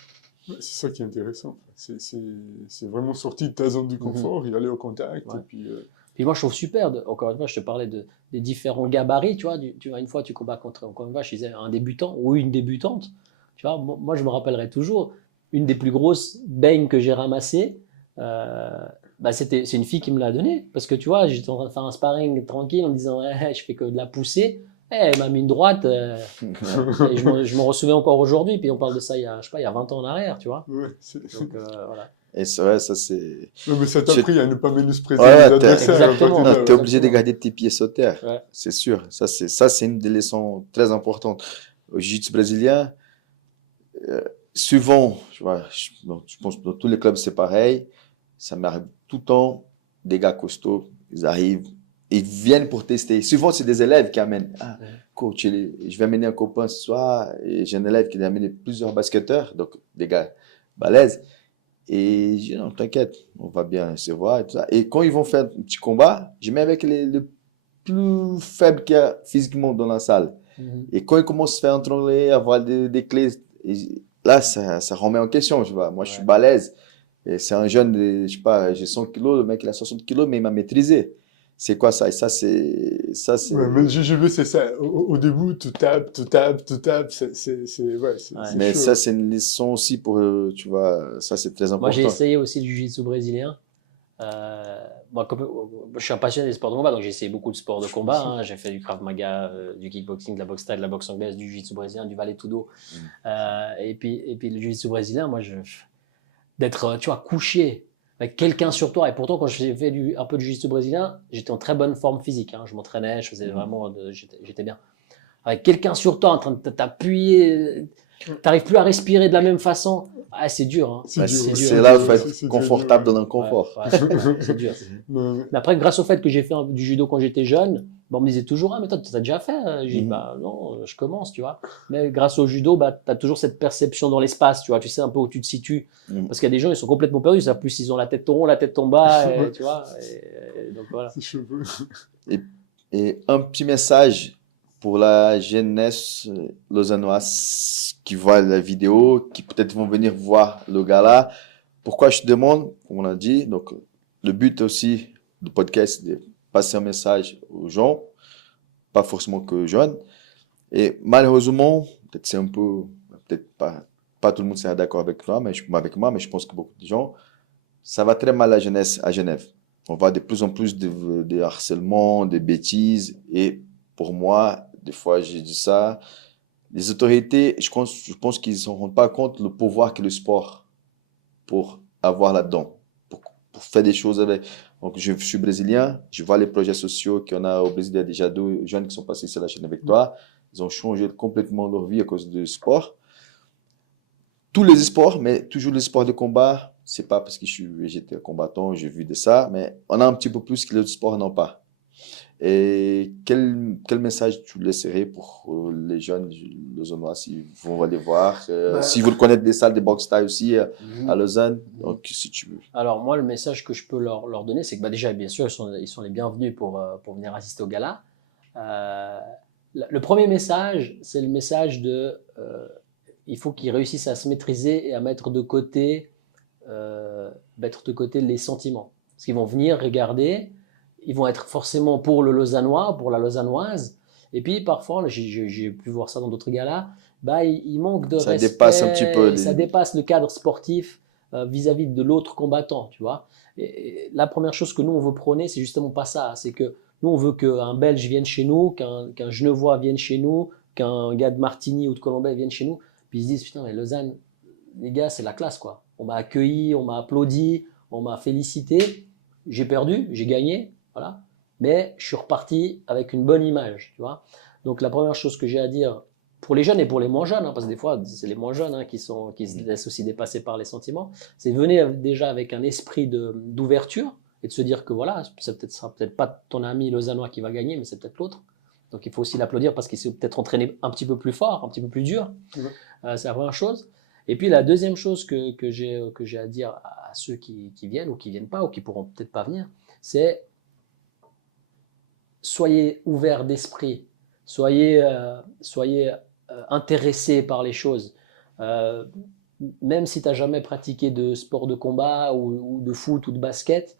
Ouais, c'est ça qui est intéressant. C'est vraiment sorti de ta zone de confort, il allait au contact. Ouais. Et puis moi, je trouve super, encore une fois, je te parlais des différents gabarits, tu vois, une fois, tu combats contre, encore une fois, je disais, un débutant ou une débutante, tu vois, moi, je me rappellerai toujours, une des plus grosses beignes que j'ai ramassées, bah, c'est une fille qui me l'a donnée, parce que tu vois, j'étais en train de faire un sparring tranquille en me disant, je fais que de la poussée, elle m'a mis une droite, et je m'en ressouviens encore aujourd'hui, puis on parle de ça il y a 20 ans en arrière, tu vois. Ouais, donc voilà. Et c'est vrai, ça c'est... Non, mais ça t'a appris à ne pas ménospraiser les adversaires. Exactement. Non, tu es obligé de garder tes pieds sur terre, Ouais. c'est sûr. Ça, c'est une des leçons très importantes. Au jiu-jitsu brésilien, souvent, je pense que dans tous les clubs, c'est pareil. Ça m'arrive tout le temps, des gars costauds, ils arrivent, ils viennent pour tester. Souvent, c'est des élèves qui amènent. Ah, coach, je vais amener un copain ce soir, et j'ai un élève qui a amené plusieurs basketteurs, donc des gars balèzes. Et je dis, non, t'inquiète, on va bien se voir et tout ça. Et quand ils vont faire un petit combat, je mets avec les plus faibles qu'il y a physiquement dans la salle. Et quand ils commencent à se faire entraîner, avoir des clés, là, ça remet en question, tu vois. Moi, je suis balèze. Et c'est un jeune, je sais pas, j'ai 100 kilos, le mec, il a 60 kilos, mais il m'a maîtrisé. C'est quoi ça? Et ça, c'est... Ouais, mais le JGB, c'est ça. Au début, tu tapes. Mais chaud. ça, c'est une leçon aussi pour, tu vois, ça, c'est très important. Moi, j'ai essayé aussi le jiu-jitsu brésilien. Moi, je suis un passionné des sports de combat, donc j'ai essayé beaucoup de sports de combat. Hein. J'ai fait du Krav Maga, du kickboxing, de la boxe thaï, de la boxe anglaise, du jiu-jitsu brésilien, du Vale-Tudo. Et puis le jiu-jitsu brésilien, moi, d'être, tu vois, couché avec quelqu'un sur toi. Et pourtant, quand j'ai fait un peu de jiu-jitsu brésilien, j'étais en très bonne forme physique. Hein. Je m'entraînais, je faisais vraiment, j'étais bien. Avec quelqu'un sur toi en train de t'appuyer, T'arrives plus à respirer de la même façon. Ah, c'est dur. Hein. C'est Ouais, dur, c'est là où il faut c'est être dur, confortable ouais. dans l'inconfort. Ouais, c'est dur. Ouais. Mais après, grâce au fait que j'ai fait du judo quand j'étais jeune, on me disait toujours, ah, mais toi, t'as déjà fait? J'ai dit, Mhm. bah non, je commence, tu vois. Mais grâce au judo, bah, t'as toujours cette perception dans l'espace, tu vois. Tu sais un peu où tu te situes. Mhm. Parce qu'il y a des gens, ils sont complètement perdus. Ils savent plus s'ils ont la tête en haut, la tête en bas, Ouais. tu vois. Et donc voilà. C'est cheveux. Et un petit message pour la jeunesse lausannoise qui voit la vidéo, qui peut-être vont venir voir le gala. Pourquoi je te demande, comme on a dit, donc le but aussi du podcast, c'est de passer un message aux gens, pas forcément que aux jeunes. Et malheureusement, peut-être c'est un peu, peut-être pas tout le monde sera d'accord avec moi, mais je pense que beaucoup de gens, ça va très mal la jeunesse à Genève. On voit de plus en plus de harcèlement, de bêtises. Et pour moi, des fois, j'ai dit ça. Les autorités, je pense qu'ils ne se rendent pas compte le pouvoir que le sport pour avoir là-dedans, pour faire des choses avec. Donc, je suis brésilien, je vois les projets sociaux qu'on a au Brésil. Il y a déjà 2 jeunes qui sont passés sur la chaîne avec toi. Ils ont changé complètement leur vie à cause du sport. Tous les sports, mais toujours les sports de combat, c'est pas parce que j'étais combattant, j'ai vu de ça, mais on a un petit peu plus que les autres sports n'ont pas. Et quel message tu laisserais pour les jeunes lausannois s'ils vont aller voir, si vous connaissez des salles de boxe thaï aussi à Lausanne, donc si tu veux. Alors moi, le message que je peux leur donner, c'est que bah, déjà, bien sûr, ils sont les bienvenus pour venir assister au gala. Euh, le premier message, c'est le message de il faut qu'ils réussissent à se maîtriser et à mettre de côté les sentiments. Parce qu'ils vont venir regarder, ils vont être forcément pour le Lausannois, pour la Lausannoise. Et puis parfois, j'ai pu voir ça dans d'autres galas, bah, il manque de Ça respect, dépasse un petit peu ça dépasse le cadre sportif vis-à-vis de l'autre combattant, tu vois. Et la première chose que nous, on veut prôner, c'est justement pas ça. C'est que nous, on veut qu'un Belge vienne chez nous, qu'un Genevois vienne chez nous, qu'un gars de Martigny ou de Colombie vienne chez nous, puis ils se disent, putain, mais Lausanne, les gars, c'est la classe, quoi. On m'a accueilli, on m'a applaudi, on m'a félicité. J'ai perdu, j'ai gagné, voilà. Mais je suis reparti avec une bonne image, tu vois. Donc la première chose que j'ai à dire pour les jeunes et pour les moins jeunes, hein, parce que des fois c'est les moins jeunes qui se laissent aussi dépasser par les sentiments, c'est venez déjà avec un esprit d'ouverture et de se dire que voilà, ça sera peut-être pas ton ami lausannois qui va gagner, mais c'est peut-être l'autre. Donc il faut aussi l'applaudir parce qu'il s'est peut-être entraîné un petit peu plus fort, un petit peu plus dur. C'est la première chose. Et puis la deuxième chose que j'ai à dire à ceux qui viennent ou qui viennent pas ou qui pourront peut-être pas venir, c'est soyez ouverts d'esprit, soyez intéressés par les choses. Euh, Même si tu n'as jamais pratiqué de sport de combat ou de foot ou de basket,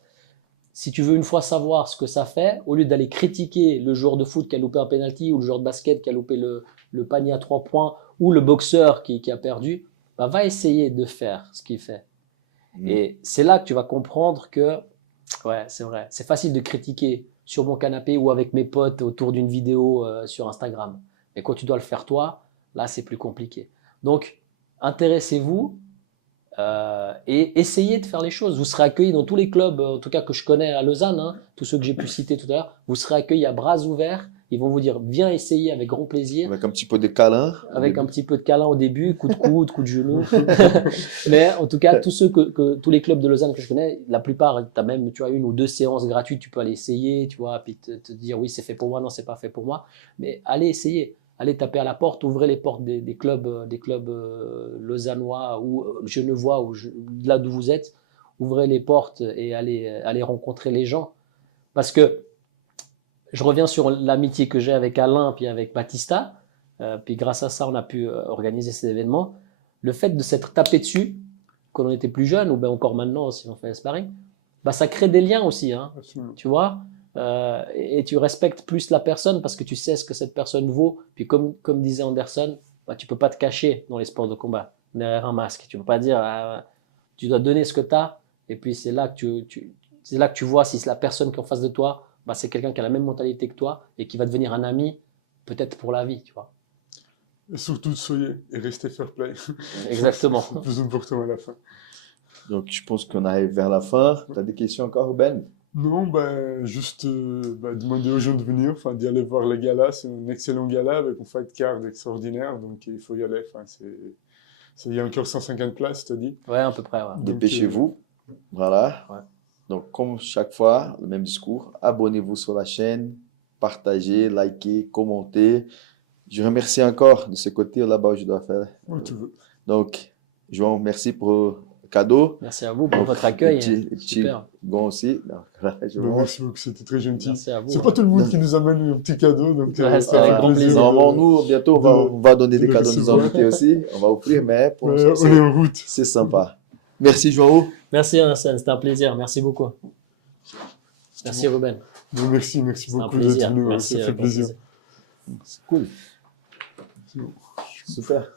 si tu veux une fois savoir ce que ça fait, au lieu d'aller critiquer le joueur de foot qui a loupé un penalty ou le joueur de basket qui a loupé le panier à 3 points ou le boxeur qui a perdu, bah, va essayer de faire ce qu'il fait. Et c'est là que tu vas comprendre que, ouais, c'est vrai, c'est facile de critiquer sur mon canapé ou avec mes potes autour d'une vidéo sur Instagram. Mais quand tu dois le faire toi, là, c'est plus compliqué. Donc, intéressez-vous et essayez de faire les choses. Vous serez accueillis dans tous les clubs, en tout cas que je connais à Lausanne, hein, tous ceux que j'ai pu citer tout à l'heure, vous serez accueillis à bras ouverts. Ils vont vous dire, viens essayer avec grand plaisir. Avec un petit peu de câlin. Avec un petit peu de câlin au début, coup de coude, coup de genou. Mais en tout cas, tous les clubs de Lausanne que je connais, la plupart, tu as même 1 ou 2 séances gratuites, tu peux aller essayer, tu vois, puis te dire oui, c'est fait pour moi, non, c'est pas fait pour moi. Mais allez essayer, allez taper à la porte, ouvrez les portes des clubs lausannois ou genevois, ou là d'où vous êtes, ouvrez les portes et allez rencontrer les gens. Parce que je reviens sur l'amitié que j'ai avec Alain puis avec Batista. Puis grâce à ça, on a pu organiser cet événement. Le fait de s'être tapé dessus, quand on était plus jeune, ou bien encore maintenant, si on fait un sparring, bah, ça crée des liens aussi, hein, tu vois. Et tu respectes plus la personne parce que tu sais ce que cette personne vaut. Puis comme disait Anderson, bah, tu peux pas te cacher dans les sports de combat derrière un masque. Tu peux pas dire, tu dois donner ce que tu as. Et puis c'est là que c'est là que tu vois si c'est la personne qui est en face de toi, bah, c'est quelqu'un qui a la même mentalité que toi et qui va devenir un ami, peut-être pour la vie, tu vois. Et surtout, soyez et restez fair play. Exactement. C'est le plus important à la fin. Donc, je pense qu'on arrive vers la fin. Tu as des questions encore, Ruben? Non, juste demander aux gens de venir, enfin, d'y aller voir le gala. C'est un excellent gala avec un fight card extraordinaire, donc il faut y aller. Enfin, il y a encore 150 places, tu as dit. Ouais, à peu près. Ouais. Donc, Dépêchez-vous. Voilà. Ouais. Donc, comme chaque fois, le même discours. Abonnez-vous sur la chaîne, partagez, likez, commentez. Je remercie encore de ce côté là-bas où je dois faire. où tu veux. Donc, João, merci pour le cadeau. Merci à vous pour Donc, votre accueil. les petits Super. gants aussi. Donc, voilà, je vous Merci beaucoup, c'était très gentil. Merci à vous. C'est pas tout le monde qui nous amène un petit cadeau, donc Ouais, c'est ça avec fait grand plaisir. Normalement, nous, bientôt, on va donner des de cadeaux à nos recevoir. invités aussi. On va offrir, mais pour Ouais, l'instant, on est en route. c'est sympa. Merci, João. Merci, Hassan. C'était un plaisir. Merci beaucoup. Merci, Ruben. Bon, merci C'était un beaucoup d'être plaisir. venu. Merci. Ça fait avec grand plaisir. plaisir. C'est cool. C'est bon. Super.